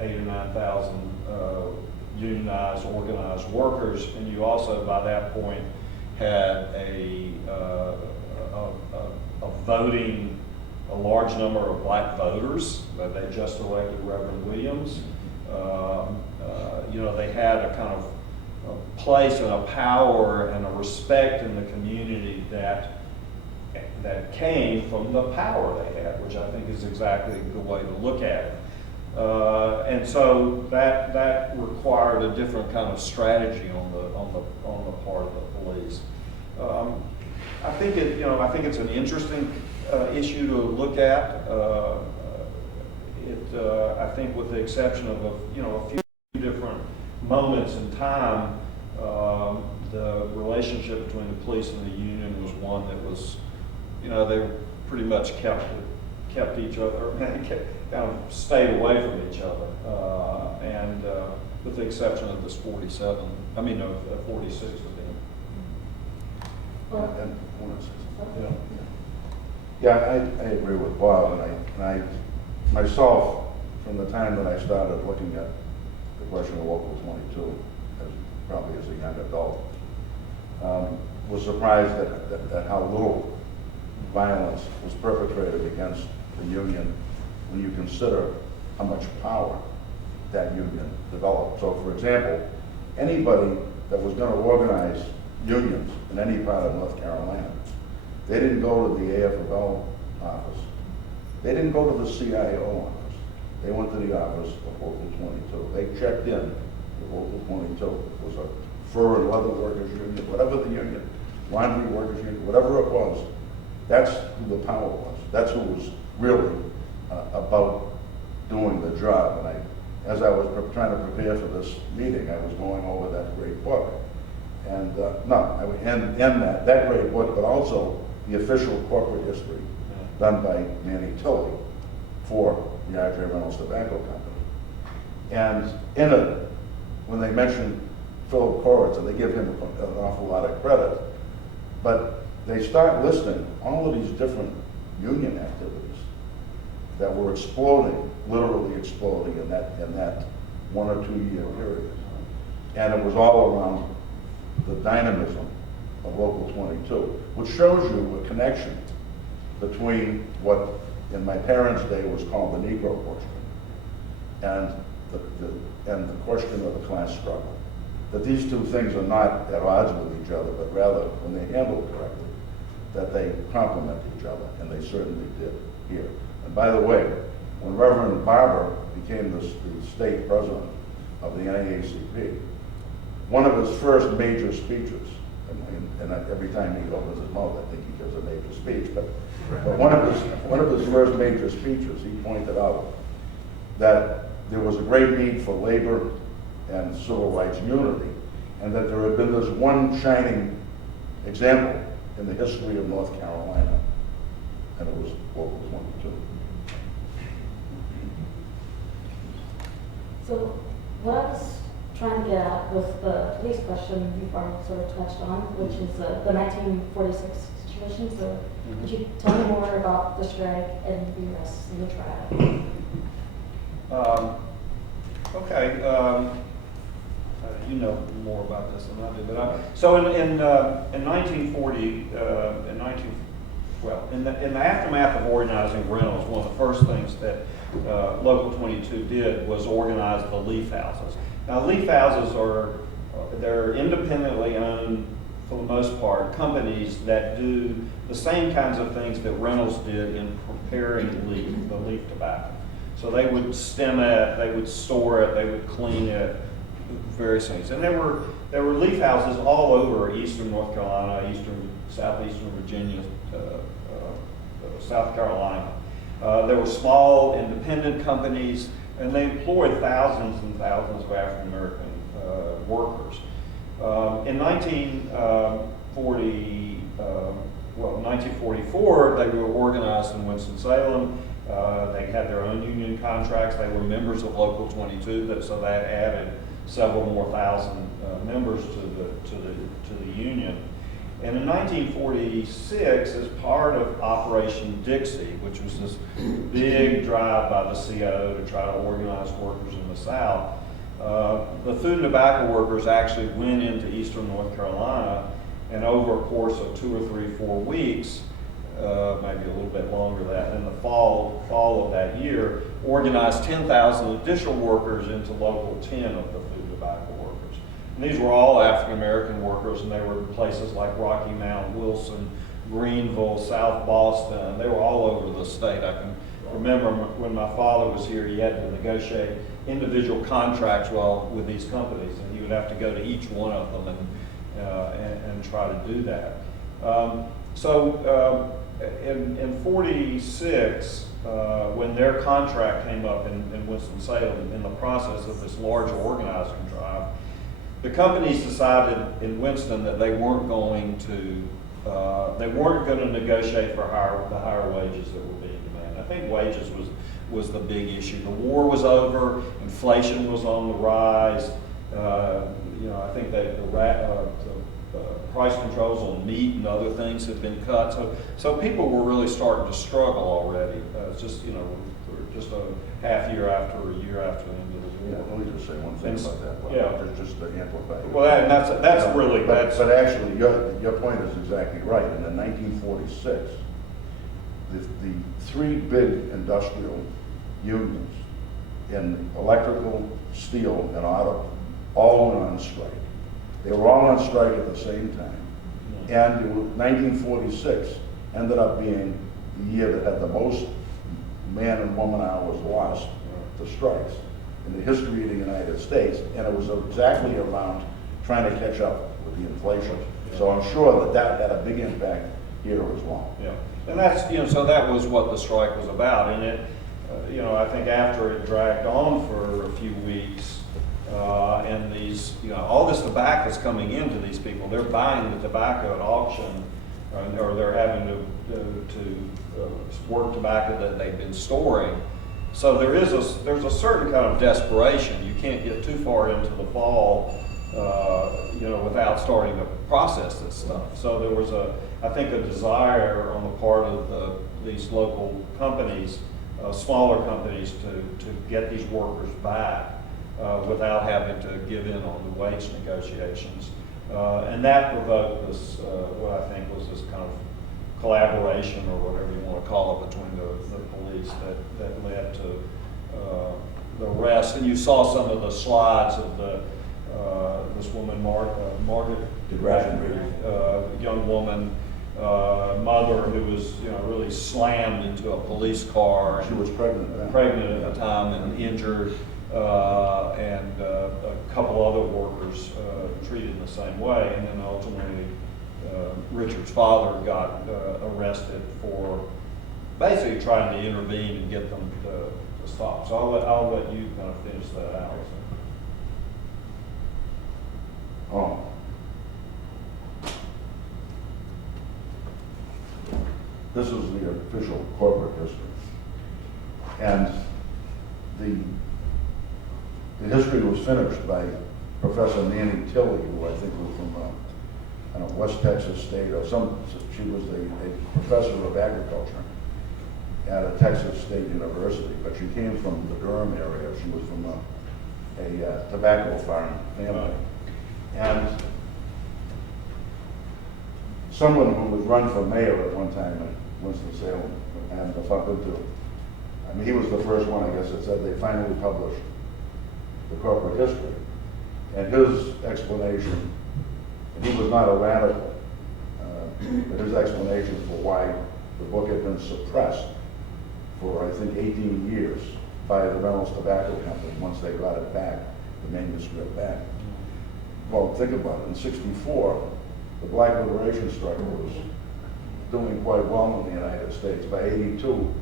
8,000 or 9,000 unionized, organized workers, and you also, by that point, had a voting, a large number of black voters. They just elected Reverend Williams. They had a kind of a place and a power and a respect in the community that came from the power they had, which I think is exactly the way to look at it. And so that required a different kind of strategy on the part of the police. I think it's an interesting issue to look at. I think, with the exception of a few different moments in time, the relationship between the police and the union was one that was, they pretty much kept each other, kind of stayed away from each other, and with the exception of this 46 of them. I agree with Bob, and I myself, from the time that I started looking at the question of Local 22, probably as a young adult, was surprised at how little violence was perpetrated against the union when you consider how much power that union developed. So, for example, anybody that was going to organize unions in any part of North Carolina, they didn't go to the AFL office. They didn't go to the CIO office. They went to the office of Local 22. They checked in with Local 22. It was a fur and leather workers union, whatever the union, laundry workers union, whatever it was. That's who the power was. That's who was really about doing the job. And as I was trying to prepare for this meeting, I was going over that great book. And that great book, but also the official corporate history done by Manny Tilley for the R.J. Reynolds Tobacco Company. And in it, when they mention Philip Koritz, and they give him an awful lot of credit, but they start listing all of these different union activities that were exploding, literally exploding in that 1 or 2 year period. And it was all around the dynamism of Local 22, which shows you a connection between what in my parents' day was called the Negro question and the question of the class struggle. That these two things are not at odds with each other, but rather, when they handled correctly, that they complement each other, and they certainly did here. And by the way, when Reverend Barber became the state president of the NAACP, one of his first major speeches, and every time he opens his mouth, I think he gives a major speech, but one of his first major speeches, he pointed out that there was a great need for labor and civil rights unity, and that there had been this one shining example in the history of North Carolina, and it was Local 22. So what I was trying to get at with the police question you've already sort of touched on, which is the 1946 situation. So could you tell me more about the strike and the arrests and the trial? Okay. You know more about this than I do, but so in 1940, in the aftermath of organizing Reynolds, one of the first things that Local 22 did was organize the Leaf Houses. Now, Leaf Houses they're independently owned, for the most part, companies that do the same kinds of things that Reynolds did in preparing the leaf tobacco. So they would stem it, they would store it, they would clean it, various things. And there were leaf houses all over eastern North Carolina, southeastern Virginia, South Carolina. There were small independent companies, and they employed thousands and thousands of African American workers. In 1944, they were organized in Winston-Salem. They had their own union contracts. They were members of Local 22, so that added several more thousand members to the union. And in 1946, as part of Operation Dixie, which was this big drive by the CIO to try to organize workers in the South, the food and tobacco workers actually went into eastern North Carolina, and over a course of 2 or 3, 4 weeks, maybe a little bit longer than that, in the fall of that year, organized 10,000 additional workers into Local 10 of the food and tobacco workers. And these were all African American workers, and they were in places like Rocky Mount, Wilson, Greenville, South Boston. They were all over the state. I can remember when my father was here, he had to negotiate individual contracts with these companies, and he would have to go to each one of them and try to do that. In 46, when their contract came up in Winston-Salem, in the process of this large organizing drive, the companies decided in Winston that they weren't going to negotiate for the higher wages that were being demanded. I think wages was the big issue. The war was over, inflation was on the rise. I think the price controls on meat and other things had been cut. So people were really starting to struggle already. It's just, we're just a half year after, a year after the end of the war. Let me just say one thing about that. Just to amplify. Well, that's really. But actually, your point is exactly right. And in 1946, the 3 big industrial unions in electrical, steel, and auto all went on strike. They were all on strike at the same time. And 1946 ended up being the year that had the most man and woman hours lost to strikes in the history of the United States. And it was exactly around trying to catch up with the inflation. So I'm sure that had a big impact here as well. Yeah, and that's, so that was what the strike was about. And it, I think after it dragged on for a few weeks, and these, all this tobacco is coming into these people. They're buying the tobacco at auction, or they're having to work tobacco that they've been storing. So there's a certain kind of desperation. You can't get too far into the fall, without starting to process this stuff. So there was I think a desire on the part of these local companies, smaller companies, to get these workers back. Without having to give in on the wage negotiations. And that provoked this, what I think was this kind of collaboration, or whatever you want to call it, between the police that led to the arrest. And you saw some of the slides of this woman, Margaret, young woman, mother who was really slammed into a police car. She was pregnant at the time and injured. And a couple other workers treated in the same way, and then ultimately Richard's father got arrested for basically trying to intervene and get them to stop. So I'll let you kind of finish that out. This is the official corporate history, and the history was finished by Professor Nanny Tilley, who I think was from West Texas State or she was a professor of agriculture at a Texas State University, but she came from the Durham area. She was from a tobacco farm family. And someone who was run for mayor at one time in Winston-Salem, and he was the first one, I guess, that said they finally published the corporate history. And his explanation, and he was not a radical, but his explanation for why the book had been suppressed for, I think, 18 years by the Reynolds Tobacco Company once they got it back, the manuscript back. Well, think about it. In '64, the Black Liberation struggle was doing quite well in the United States. By '82,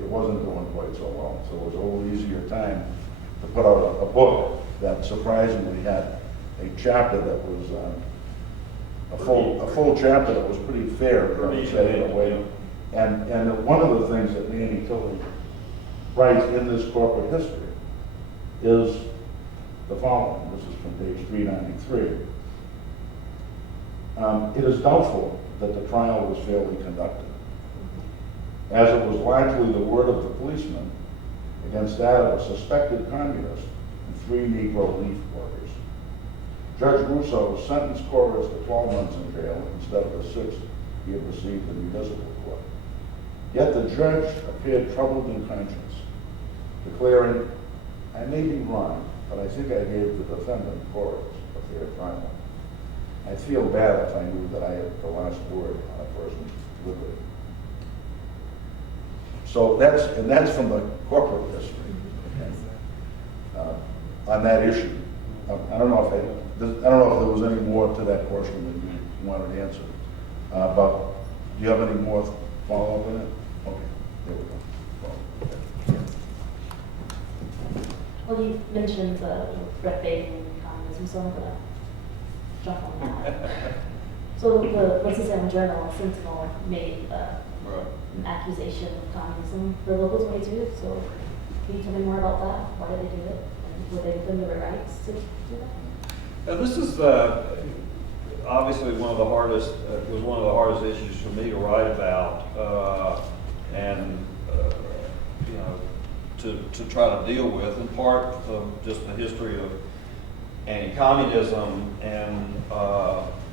it wasn't doing quite so well. So it was a little easier time to put out a book that surprisingly had a chapter that was a full chapter that was pretty fair, I would say, in a way. And one of the things that Nanny Tilley writes in this corporate history is the following. This is from page 393. It is doubtful that the trial was fairly conducted, as it was largely the word of the policeman against that of a suspected communist and 3 Negro leaf workers. Judge Russo sentenced Koritz to 12 months in jail instead of the 6 he had received in municipal court. Yet the judge appeared troubled in conscience, declaring, "I may be wrong, but I think I gave the defendant, Koritz, a fair trial. I'd feel bad if I knew that I had the last word on a person's liberty." So that's from the corporate history on that issue. I don't know if there was any more to that question that you wanted to answer. But do you have any more follow-up on it? Okay, there we go. Well, you mentioned reprobating communism, so I'm going to jump on that. So the Winston-Salem Journal Sentinel made an accusation of communism for Local 22. So can you tell me more about that? Why did they do it? And were they within their rights to do that? Now, this is obviously one of the hardest issues for me to write about, and you know, to try to deal with, in part of just the history of anti-communism and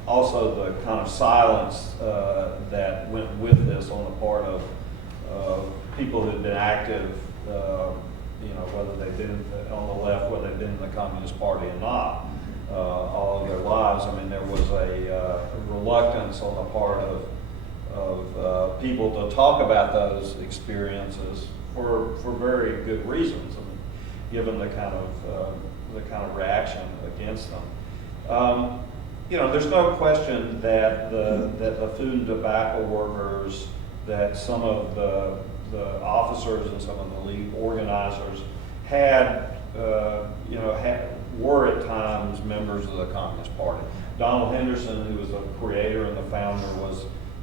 also the kind of silence that went with this on the part of people who had been active, you know, whether they've been on the left, whether they've been in the Communist Party or not, all of their lives. I mean, there was a reluctance on the part of people to talk about those experiences for very good reasons. I mean, given the kind of reaction against them. You know, there's no question that the food and tobacco workers, that some of the officers and some of the lead organizers were at times members of the Communist Party. Donald Henderson, who was the creator and the founder,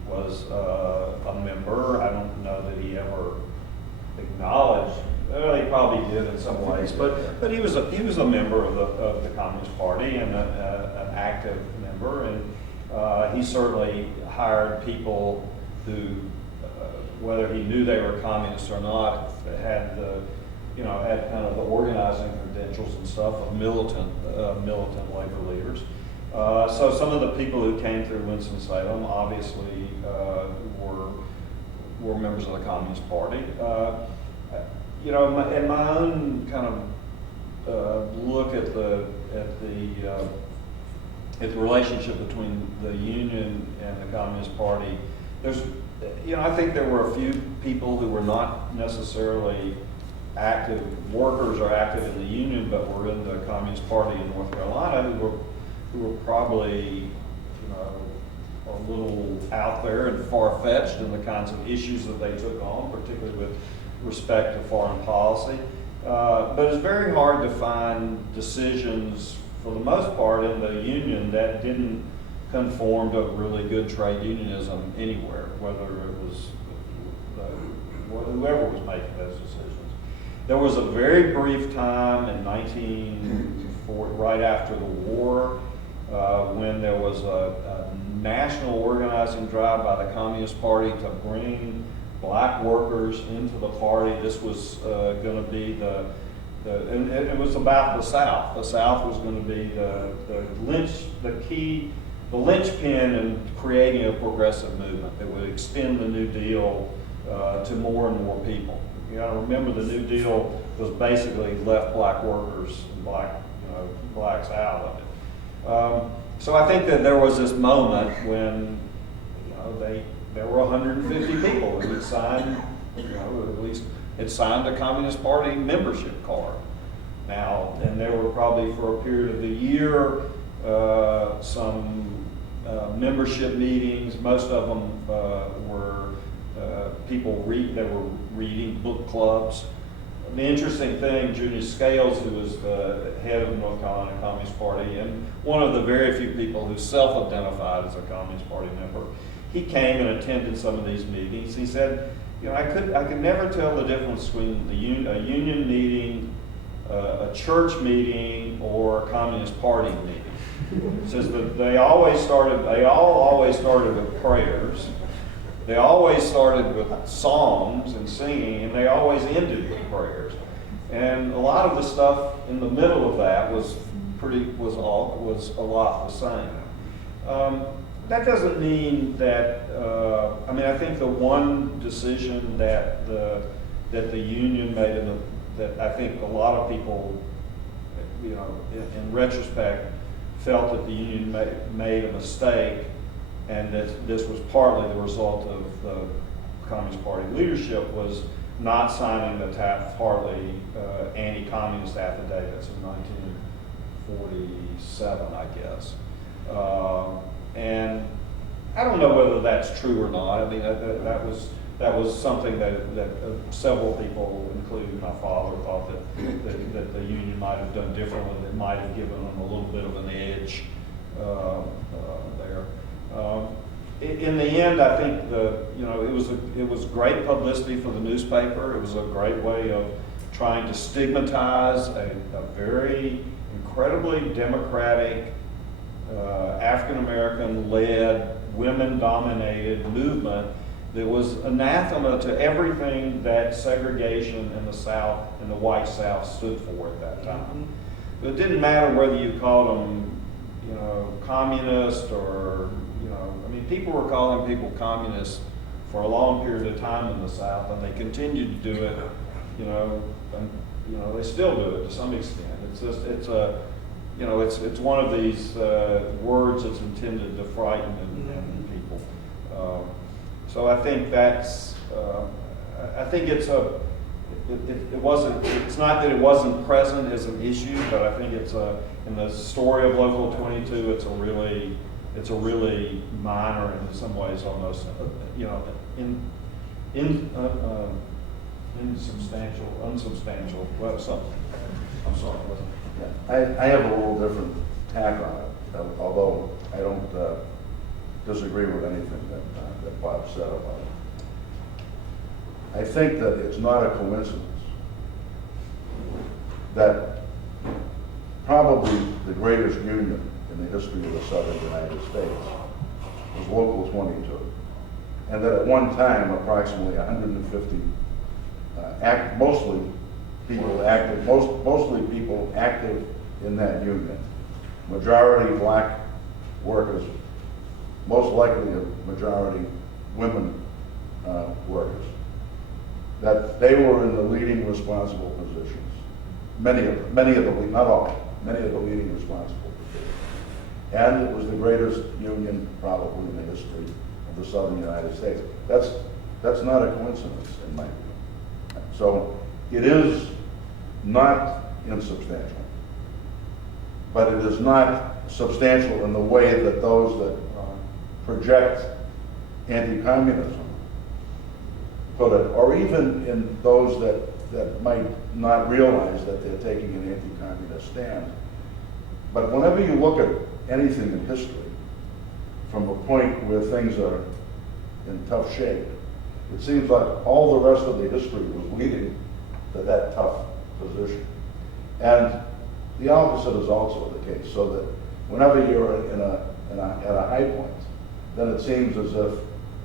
was a member. I don't know that he ever acknowledged. Well, he probably did in some ways, but he was a member of the Communist Party and an active member, and he certainly hired people who, whether he knew they were communists or not, had kind of the organizing credentials and stuff of militant labor leaders. So some of the people who came through Winston-Salem obviously were members of the Communist Party. You know, in my own kind of look at the relationship between the Union and the Communist Party, I think there were a few people who were not necessarily active workers or active in the Union, but were in the Communist Party in North Carolina who were probably, a little out there and far-fetched in the kinds of issues that they took on, particularly with respect to foreign policy. But it's very hard to find decisions, for the most part, in the Union that didn't conform to really good trade unionism anywhere, whether it was whoever was making those decisions. There was a very brief time in 1940, right after the war, when there was a national organizing drive by the Communist Party to bring black workers into the party. This was going to be and it was about the South. The South was going to be the linchpin in creating a progressive movement that would extend the New Deal to more and more people. You got to remember, the New Deal was basically left black workers and blacks out of it. So I think that there was this moment when there were 150 people who had signed, at least had signed a Communist Party membership card. now, and there were probably for a period of the year some membership meetings. Most of them were people they were reading book clubs. The interesting thing, Junius Scales, who was the head of the North Carolina Communist Party and one of the very few people who self-identified as a Communist Party member, he came and attended some of these meetings. He said, you know, I could never tell the difference between a union meeting, a church meeting, or a Communist Party meeting. He says that they all always started with prayers. They always started with songs and singing, and they always ended with prayers. And a lot of the stuff in the middle of that was a lot the same. That doesn't mean that. I think the one decision that the union made, that I think a lot of people, you know, in retrospect, felt that the union made a mistake, and that this was partly the result of the Communist Party leadership, was not signing the Taft-Hartley anti-communist affidavits in 1947, I guess. And I don't know whether that's true or not. I mean, that was something that several people, including my father, thought that the union might have done differently. That might have given them a little bit of an edge there. In the end, I think it was great publicity for the newspaper. It was a great way of trying to stigmatize a very incredibly democratic, African-American-led, women-dominated movement that was anathema to everything that segregation in the South and the white South stood for at that time. It didn't matter whether you called them, you know, communist or, you know, I mean, people were calling people communists for a long period of time in the South, and they continued to do it, you know, and, you know, they still do it to some extent. It's one of these words that's intended to frighten people. So I think that's, I think it's not that it wasn't present as an issue, but I think in the story of Local 22, it's a really minor, in some ways almost, you know, unsubstantial, well, something. I'm sorry. I have a little different tack on it, although I don't disagree with anything that Bob said about it. I think that it's not a coincidence that probably the greatest union in the history of the Southern United States was Local 22, and that at one time approximately 150, mostly people active in that union, majority black workers, most likely a majority women workers, that they were in the leading responsible positions. Many of them, not all, many of the leading responsible positions. And it was the greatest union probably in the history of the Southern United States. That's not a coincidence in my view. So it is not insubstantial, but it is not substantial in the way that those that project anti-communism put it, or even in those that might not realize that they're taking an anti-communist stand. But whenever you look at anything in history from a point where things are in tough shape, it seems like all the rest of the history was leading to that tough position. And the opposite is also the case, so that whenever you're at a high point, then it seems as if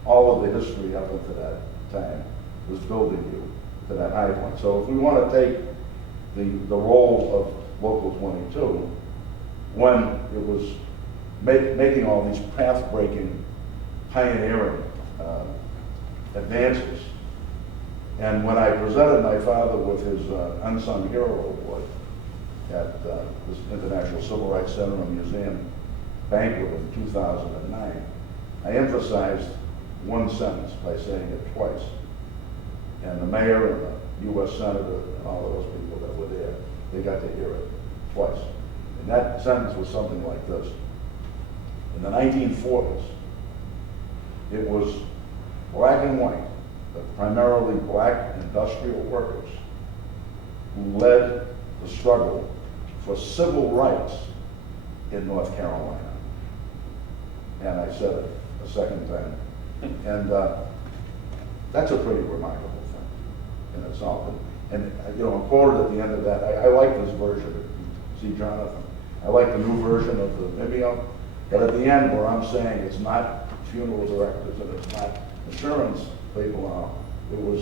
all of the history up until that time was building you to that high point. So if we want to take the role of Local 22, when it was making all these path-breaking, pioneering advances, and when I presented my father with his Unsung Hero Award at this International Civil Rights Center and Museum banquet in 2009, I emphasized one sentence by saying it twice. And the mayor and the U.S. Senator and all of those people that were there they got to hear it twice. And that sentence was something like this. In the 1940s, it was black and white, but primarily black industrial workers who led the struggle for civil rights in North Carolina. And I said it a second time. And that's a pretty remarkable thing in itself. And you know, I'm quoted at the end of that. I like this version. See, Jonathan, I like the new version of the video. But at the end, where I'm saying it's not funeral directors and it's not insurance people, it was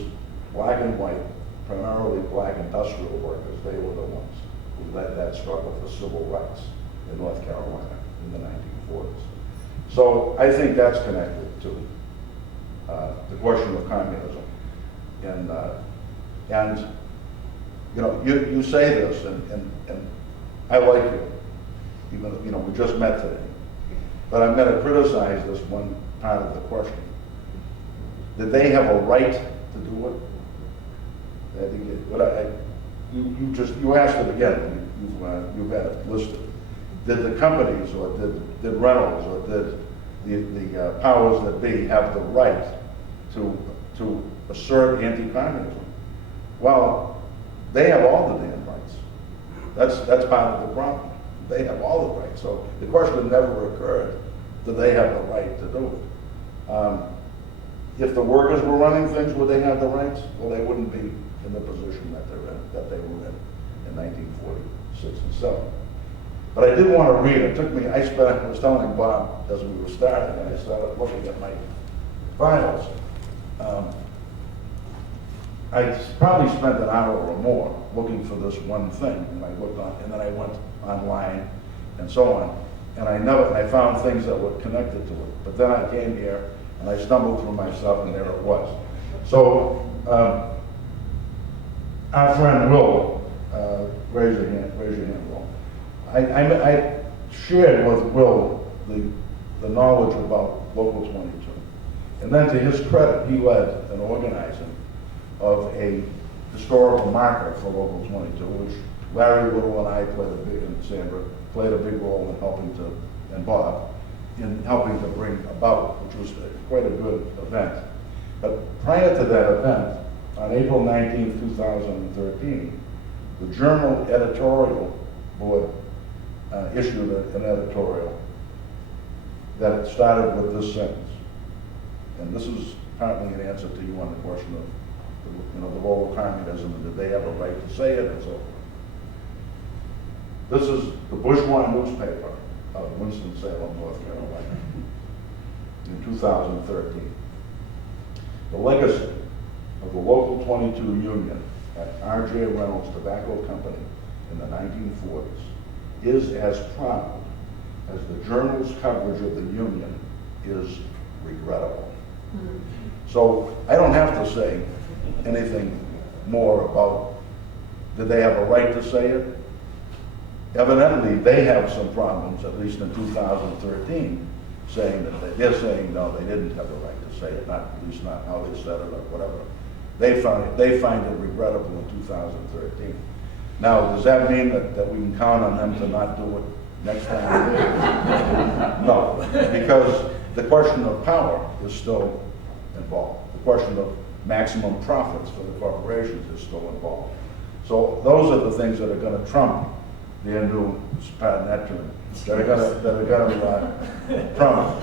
black and white, primarily black industrial workers. They were the ones who led that struggle for civil rights in North Carolina in the 1940s. So I think that's connected to the question of communism. And you know, you say this, and I like you, even you know, we just met today. But I'm going to criticize this one part of the question. Did they have a right to do it? You asked it again. You've had it listed. Did the companies, or did Reynolds, or did the powers that be have the right to assert anti-communism? Well, they have all the damn rights. That's part of the problem. They have all the rights. So the question never occurred, do they have the right to do it? If the workers were running things, would they have the rights? Well, they wouldn't be in the position that they were in 1946 and 7. But I did want to read. It took me. I was telling Bob as we were starting, and I started looking at my files. I probably spent an hour or more looking for this one thing, and I looked on, and then I went online, and so on, and I found things that were connected to it. But then I came here, and I stumbled through my stuff, and there it was. So our friend Will, raise your hand, Will. I shared with Will the knowledge about Local 22. And then to his credit, he led an organizing of a historical marker for Local 22, which Larry Little and I and Sandra played a big role in helping to, and Bob, in helping to bring about, which was quite a good event. But prior to that event, on April 19, 2013, the Journal Editorial Board issued an editorial that started with this sentence. And this is partly an answer to you on the question of the role of communism and did they have a right to say it and so forth. This is the bourgeois newspaper of Winston-Salem, North Carolina, in 2013. The legacy of the Local 22 Union at R.J. Reynolds Tobacco Company in the 1940s is as proud as the journal's coverage of the Union is regrettable. Mm-hmm. So I don't have to say anything more about did they have a right to say it? Evidently, they have some problems, at least in 2013, saying that they're saying no, they didn't have a right to say it, at least not how they said it or whatever. They find it regrettable in 2013. Now, does that mean that we can count on them to not do it next time? No, because the question of power is still involved. The question of maximum profits for the corporations is still involved. So those are the things that are going to trump their new, pardon that term, that are going to trump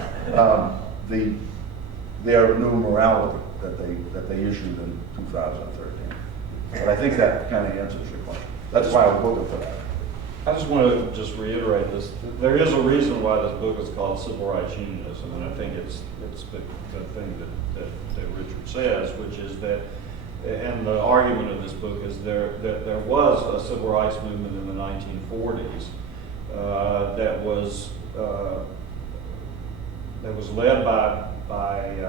their new morality that they issued in 2013. But I think that kind of answers your question. That's why I was looking for that. I just want to just reiterate this. There is a reason why this book is called Civil Rights Unionism, and I think it's the thing that Richard says, which is that, and the argument of this book is that there was a civil rights movement in the 1940s that was led by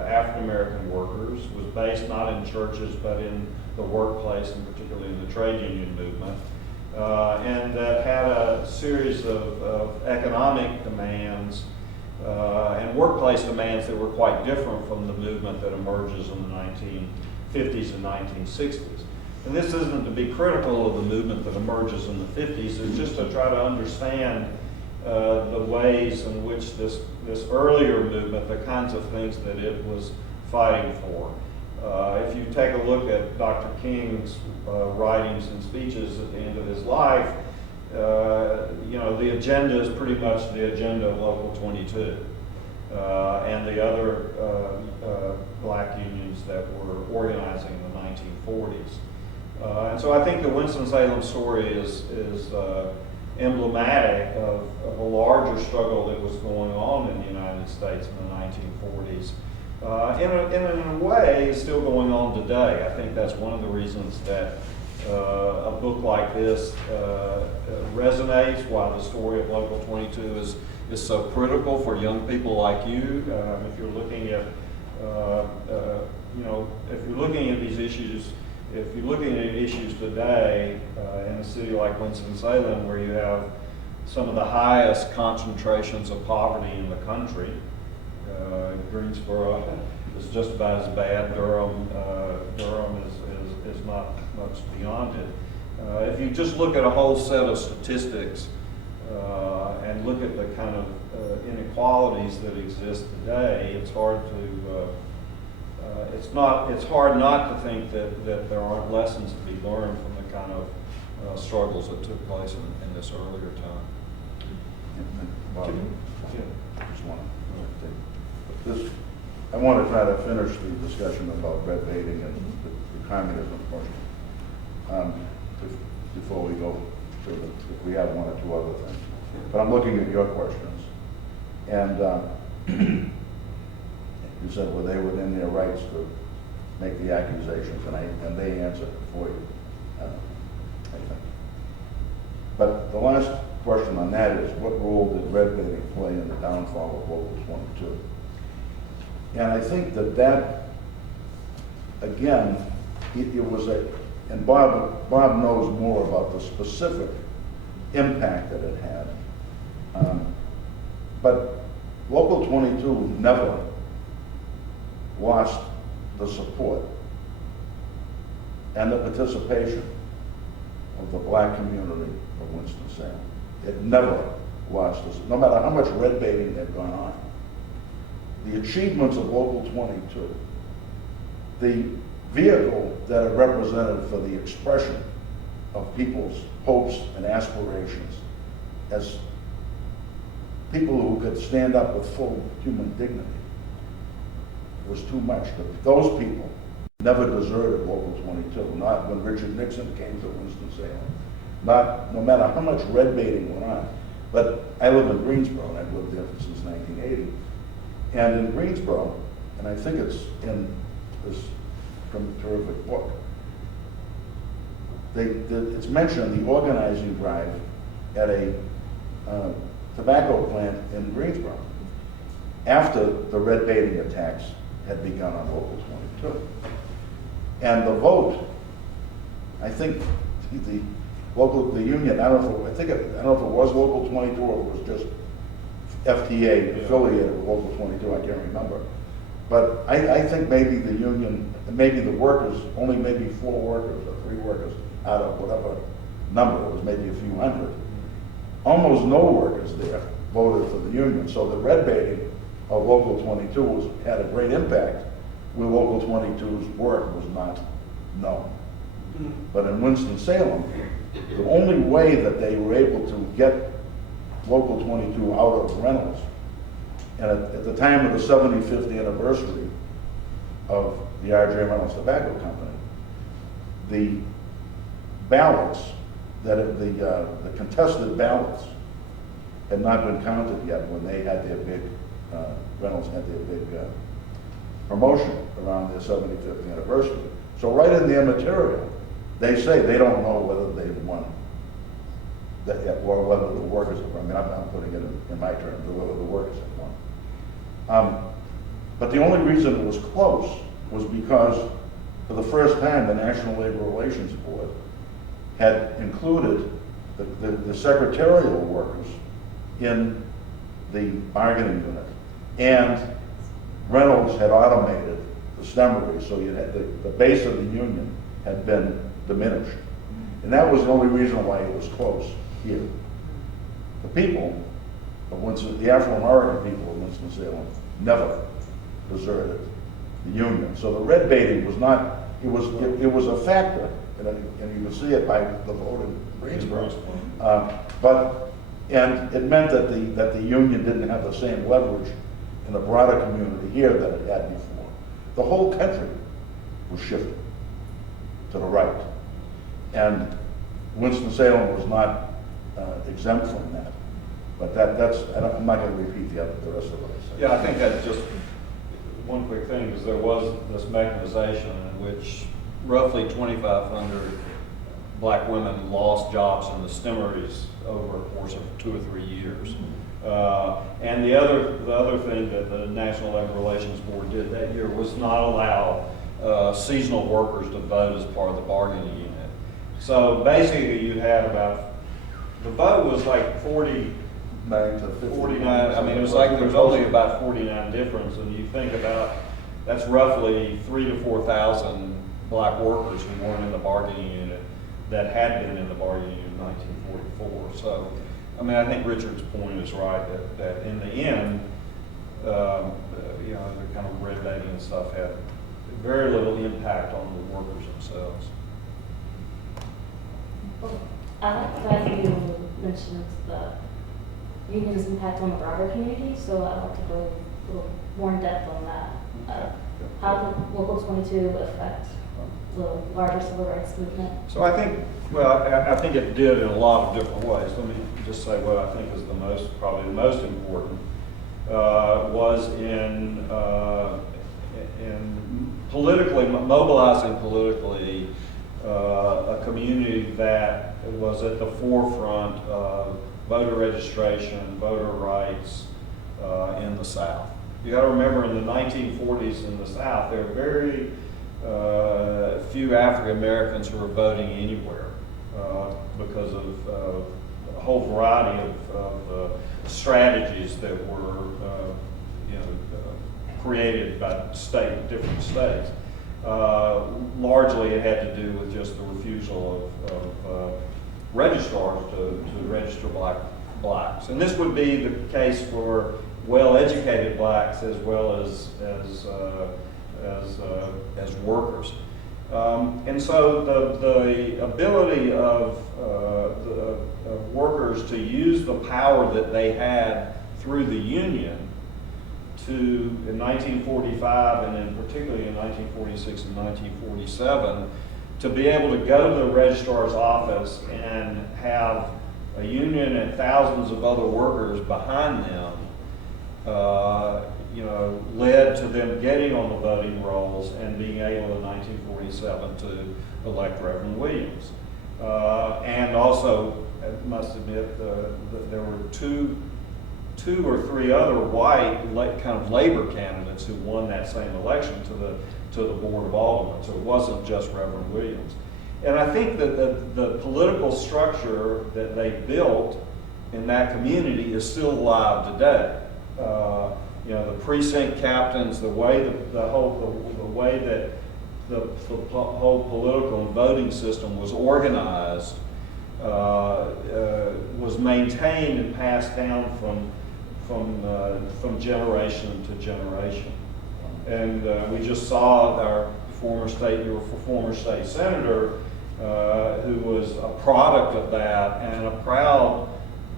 African American workers, was based not in churches but in the workplace, and particularly in the trade union movement. And that had a series of economic demands and workplace demands that were quite different from the movement that emerges in the 1950s and 1960s. And this isn't to be critical of the movement that emerges in the 50s, it's just to try to understand the ways in which this earlier movement, the kinds of things that it was fighting for. If you take a look at Dr. King's writings and speeches at the end of his life, you know, the agenda is pretty much the agenda of Local 22 and the other black unions that were organizing in the 1940s. And so I think the Winston-Salem story is emblematic of a larger struggle that was going on in the United States in the 1940s. In a way, is still going on today. I think that's one of the reasons that a book like this resonates, why the story of Local 22 is so critical for young people like you. If you're looking at, you know, if you're looking at these issues, if you're looking at issues today in a city like Winston-Salem, where you have some of the highest concentrations of poverty in the country, Greensboro is just about as bad. Durham is not much beyond it. If you just look at a whole set of statistics and look at the kind of inequalities that exist today, it's hard to it's hard not to think that there aren't lessons to be learned from the kind of struggles that took place in this earlier time. Just want to I want to try to finish the discussion about red baiting and the communism portion before we go to if we have one or two other things. But I'm looking at your questions, and you said, were they within their rights to make the accusations, and they answered it for you, I think. But the last question on that is, what role did red baiting play in the downfall of Local 22? And I think that again, it was and Bob knows more about the specific impact that it had. But Local 22 never lost the support and the participation of the black community of Winston-Salem. It never lost this, no matter how much red baiting had gone on. The achievements of Local 22, the vehicle that it represented for the expression of people's hopes and aspirations as people who could stand up with full human dignity, was too much. Those people never deserted Local 22, not when Richard Nixon came to Winston-Salem, no matter how much red baiting went on. But I live in Greensboro, and I've lived there since 1980. And in Greensboro, and I think it's in this terrific book, it's mentioned the organizing drive at a tobacco plant in Greensboro after the red baiting attacks had begun on Local 22. And the vote, I think the union, I don't know if it was Local 22 or it was just FTA affiliated with Local 22, I can't remember. But I think maybe the union, maybe the workers, only maybe 4 workers or 3 workers out of whatever number, it was maybe a few hundred. Almost no workers there voted for the union. So the red baiting of Local 22 had a great impact where Local 22's work was not known. But in Winston-Salem, the only way that they were able to get Local 22 out of Reynolds, and at the time of the 75th anniversary of the R.J. Reynolds Tobacco Company, the ballots, the contested ballots had not been counted yet when they had their big, Reynolds had their big promotion around their 75th anniversary. So right in their material, they say they don't know whether they've won, or whether the workers have won. I mean, I'm putting it in my terms, or whether the workers have won. But the only reason it was close was because for the first time, the National Labor Relations Board had included the secretarial workers in the bargaining unit. And Reynolds had automated the stemmery, so you had the base of the union had been diminished. And that was the only reason why it was close here. The people of Winston, the Afro-American people of Winston-Salem never deserted the Union. So the red baiting was not, it was a factor, and you can see it by the vote in Greensboro. And it meant that the Union didn't have the same leverage in the broader community here that it had before. The whole country was shifted to the right. And Winston-Salem was not exempt from that. But I'm not going to repeat the rest of what I said. Yeah, I think that's just one quick thing, because there was this mechanization in which roughly 2,500 black women lost jobs in the stimmeries over a course of 2 or 3 years. And the other thing that the National Labor Relations Board did that year was not allow seasonal workers to vote as part of the bargaining unit. So basically you had the vote was like 49, I mean, it was like there was only about 49 difference, and you think about, that's roughly 3,000 to 4,000 black workers who weren't in the bargaining unit that had been in the bargaining unit in 1944. So, I mean, I think Richard's point is right, that in the end, you know, the kind of red baiting and stuff had very little impact on the workers themselves. I like that you mentioned the union's impact on the broader community, so I'd like to go a little more in depth on that. How did Local 22 affect the larger civil rights movement? So I think, well, I think it did in a lot of different ways. Let me just say what I think is probably the most important, was in politically, mobilizing politically a community that was at the forefront of voter registration, voter rights in the South. You got to remember, in the 1940s in the South, there were very few African Americans who were voting anywhere because of a whole variety of strategies that were created by different states. Largely, it had to do with just the refusal of registrars to register blacks, and this would be the case for well-educated blacks as well as workers. And so the ability of workers to use the power that they had through the union in 1945, and in particularly in 1946 and 1947, to be able to go to the registrar's office and have a union and thousands of other workers behind them, led to them getting on the voting rolls and being able in 1947 to elect Reverend Williams. And also, I must admit, there were two or three other white kind of labor candidates who won that same election to the Board of Aldermen. So it wasn't just Reverend Williams. And I think that the political structure that they built in that community is still alive today. The precinct captains, the way that the whole political and voting system was organized was maintained and passed down from generation to generation. And we just saw our former state senator who was a product of that and a proud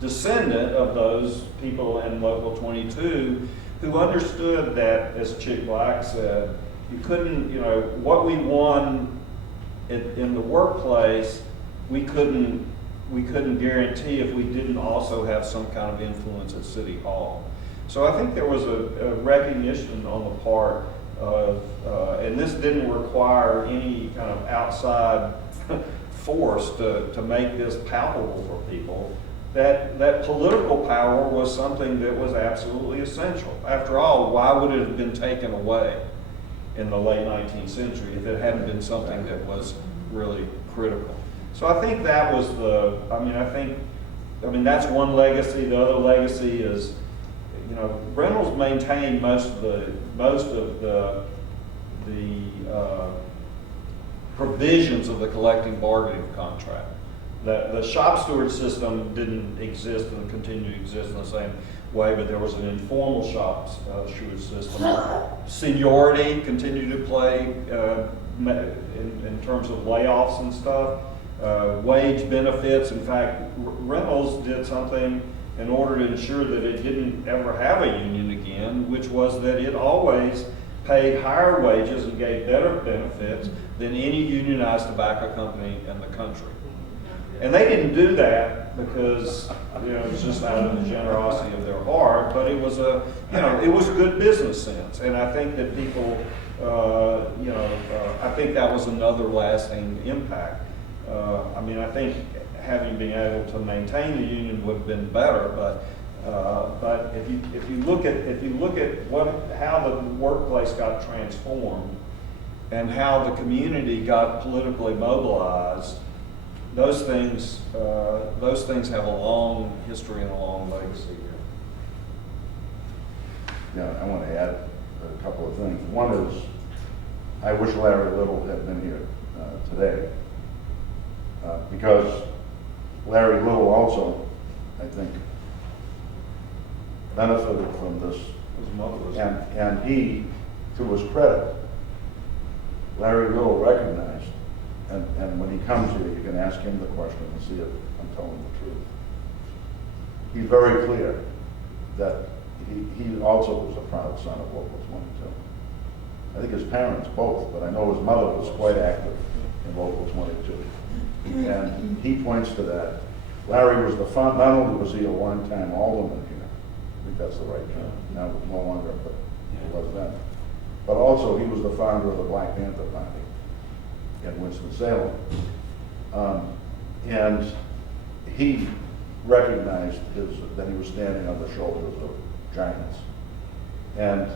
descendant of those people in Local 22 who understood that, as Chick Black said, you couldn't, what we won in the workplace, we couldn't guarantee if we didn't also have some kind of influence at City Hall. So I think there was a recognition on the part of, and this didn't require any kind of outside force to make this palpable for people, that political power was something that was absolutely essential. After all, why would it have been taken away in the late 19th century if it hadn't been something that was really critical? So I think that was that's one legacy. The other legacy is, Reynolds maintained most of the provisions of the collective bargaining contract. The shop steward system didn't exist and continue to exist in the same way, but there was an informal shop steward system. Seniority continued to play in terms of layoffs and stuff. Wage benefits. In fact, Reynolds did something in order to ensure that it didn't ever have a union again, which was that it always paid higher wages and gave better benefits than any unionized tobacco company in the country. And they didn't do that because, it was just out of the generosity of their heart, but it was it was good business sense. And I think that people, I think that was another lasting impact. I think having been able to maintain the union would have been better, but if you look at how the workplace got transformed and how the community got politically mobilized, those things have a long history and a long legacy here. Yeah, I want to add a couple of things. One is, I wish Larry Little had been here today, because Larry Little also, I think, benefited from this. His mother was And he, to his credit, Larry Little recognized, and when he comes here, you can ask him the question and see if I'm telling the truth. He's very clear that he also was a proud son of Local 22. I think his parents both, but I know his mother was quite active in Local 22. And he points to that. Larry was not only was he a long-time alderman here, I think that's the right term, now no longer, but he was then. But also he was the founder of the Black Panther Party in Winston-Salem. And he recognized that he was standing on the shoulders of giants. And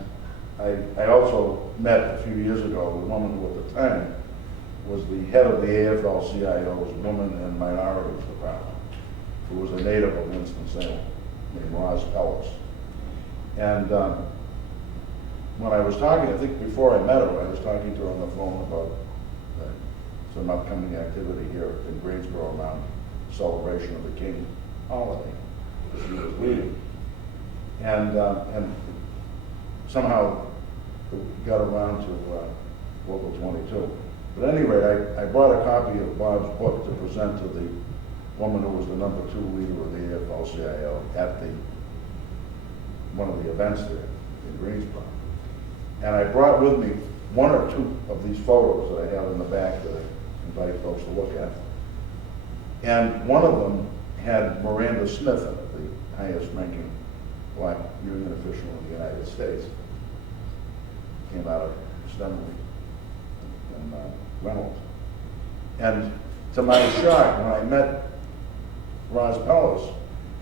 I also met a few years ago a woman who at the time was the head of the afl-CIO's Women and Minorities Department, who was a native of Winston-Salem, named Roz Pellis. And when I was talking, I think before I met her, I was talking to her on the phone about some upcoming activity here in Greensboro around celebration of the King holiday that she was leading. And somehow we got around to Local 22. But at any rate, I brought a copy of Bob's book to present to the woman who was the #2 leader of the afl-cio at one of the events there in Greensboro. And I brought with me one or two of these photos that I have in the back that I invite folks to look at. And one of them had Miranda Smith in it, the highest ranking black union official in the United States. Came out of Stanley and Reynolds. And to my shock, when I met Roz Pellis,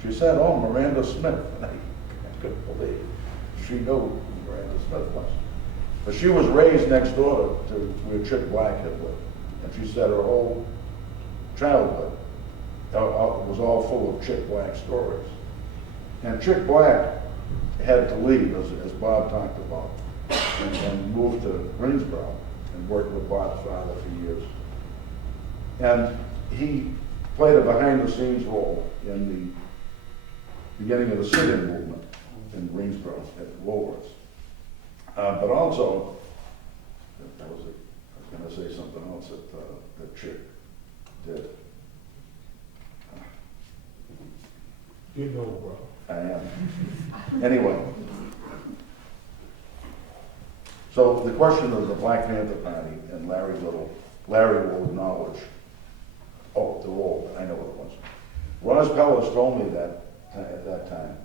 she said, "Oh, Miranda Smith." And I couldn't believe she knew who Miranda Smith was. But she was raised next door to where Chick Black had lived. And she said her whole childhood was all full of Chick Black stories. And Chick Black had to leave, as Bob talked about, and moved to Greensboro and worked with Bob's father for years. And he played a behind-the-scenes role in the beginning of the sit-in movement in Greensboro at Woolworths. But also, I was going to say something else that Chick did. You know, bro. I am. Anyway. So the question of the Black Panther Party and Larry Little, Larry will acknowledge, oh, the role, I know what it was. Roz Pellis told me that at that time,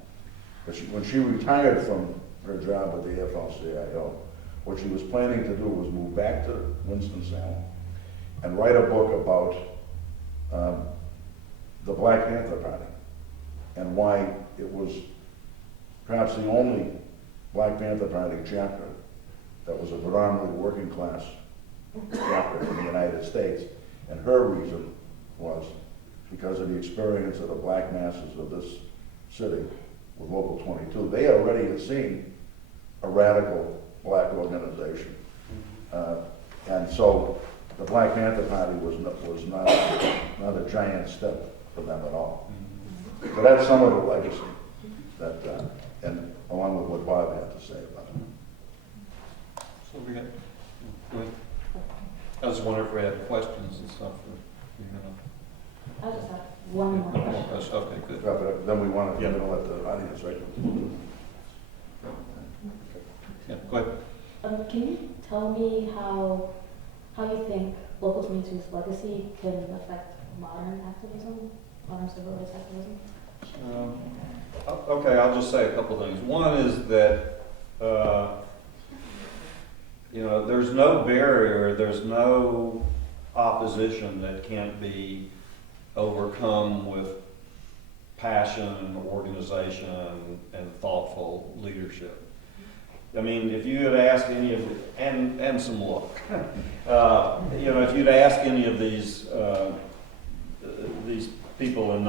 but when she retired from her job at the afl-cio, what she was planning to do was move back to Winston-Salem and write a book about the Black Panther Party and why it was perhaps the only Black Panther Party chapter that was a predominantly working class chapter in the United States. And her reason was because of the experience of the black masses of this city with Local 22. They already had seen a radical black organization. And so the Black Panther Party was not a giant step for them at all. So that's some of the legacy that, and along with what Bob had to say about it. So we had, go ahead. I was wondering if we had questions and stuff. I just have one more question. Okay, good. Yeah, but then we want to Yeah. let the audience, right? Yeah, go ahead. Can you tell me how you think local 22's legacy can affect modern activism, modern civil rights activism? Okay, I'll just say a couple things. One is that, there's no barrier, there's no opposition that can't be overcome with passion and organization and thoughtful leadership. I mean, if you had asked any of the, and some luck, if you'd asked any of these people in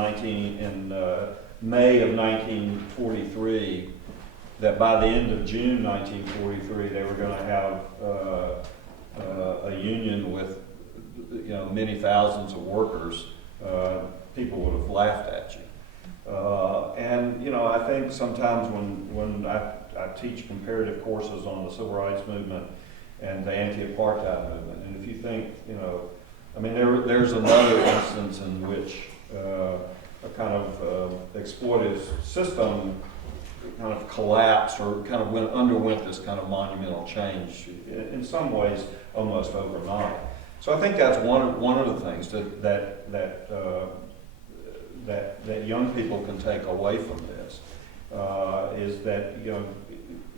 May of 1943, that by the end of June 1943, they were going to have a union with, many thousands of workers, people would have laughed at you. I think sometimes when I teach comparative courses on the civil rights movement and the anti-apartheid movement, and if you think, there's another instance in which a kind of exploitive system kind of collapsed or kind of underwent this kind of monumental change, in some ways almost overnight. So I think that's one of the things that young people can take away from this, is that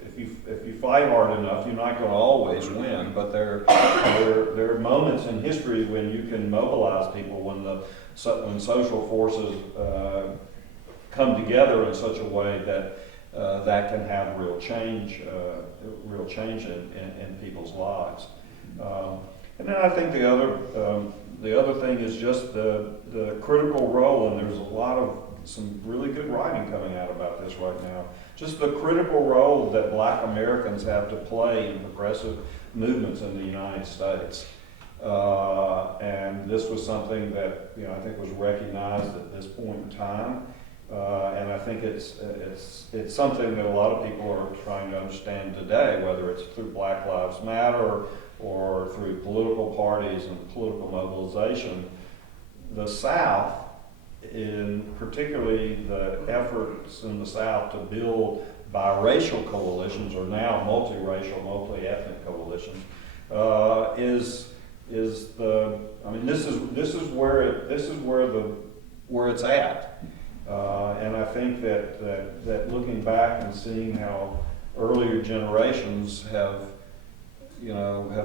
if you fight hard enough, you're not going to always win, but there are moments in history when you can mobilize people, when social forces come together in such a way that that can have real change in people's lives. And then I think the other thing is just the critical role, and there's some really good writing coming out about this right now, just the critical role that Black Americans have to play in progressive movements in the United States. And this was something that I think was recognized at this point in time. And I think it's something that a lot of people are trying to understand today, whether it's through Black Lives Matter or through political parties and political mobilization. The South, particularly the efforts in the South to build biracial coalitions, or now multiracial, multi-ethnic coalitions, this is where it's at. And I think that looking back and seeing how earlier generations have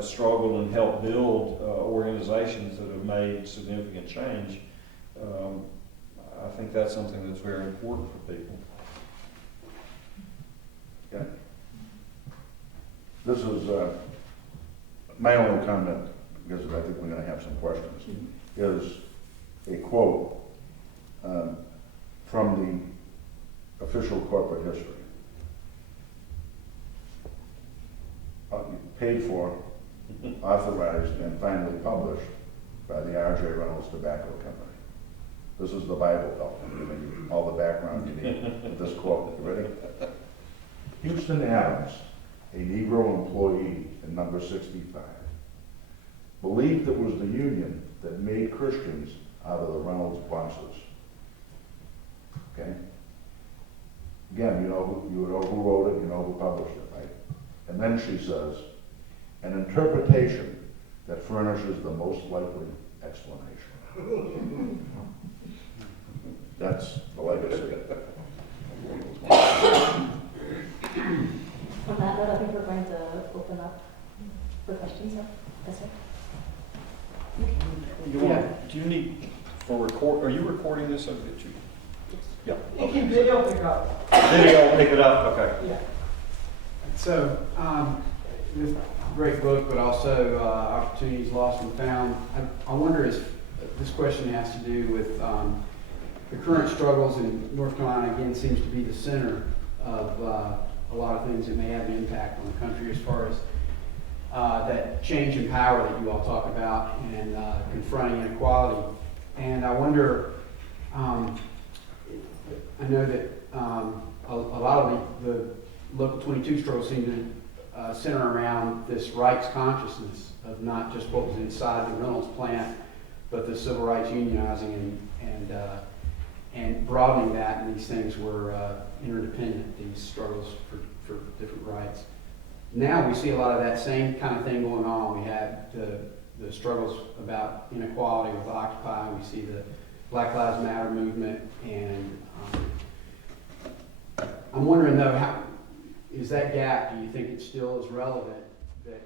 struggled and helped build organizations that have made significant change, I think that's something that's very important for people. Yeah. This is my only comment, because I think we're going to have some questions, is a quote from the official corporate history. Paid for, authorized, and finally published by the R.J. Reynolds Tobacco Company. This is the Bible Belt. I'm giving you all the background you need with this quote. You ready? Houston Adams, a Negro employee in number 65, believed it was the Union that made Christians out of the Reynolds bosses. Okay? Again, you know who wrote it, you know who published it, right? And then she says, an interpretation that furnishes the most likely explanation. That's the legacy. On that note, I think we're going to open up for questions. Yes, sir. Do you need for record? Are you recording this? Yeah. Okay. Video pick up. Video, pick it up. Okay. Yeah. So, this great book, but also opportunities lost and found. I wonder if this question has to do with the current struggles in North Carolina. Again, seems to be the center of a lot of things that may have an impact on the country as far as that change in power that you all talk about and confronting inequality. And I wonder, I know that a lot of the Local 22 struggles seem to center around this rights consciousness of not just what was inside the Reynolds plant, but the civil rights unionizing and broadening that, and these things were interdependent, these struggles for different rights. Now we see a lot of that same kind of thing going on. We have the struggles about inequality with Occupy. We see the Black Lives Matter movement, and I'm wondering though, how is that gap? Do you think it still is relevant that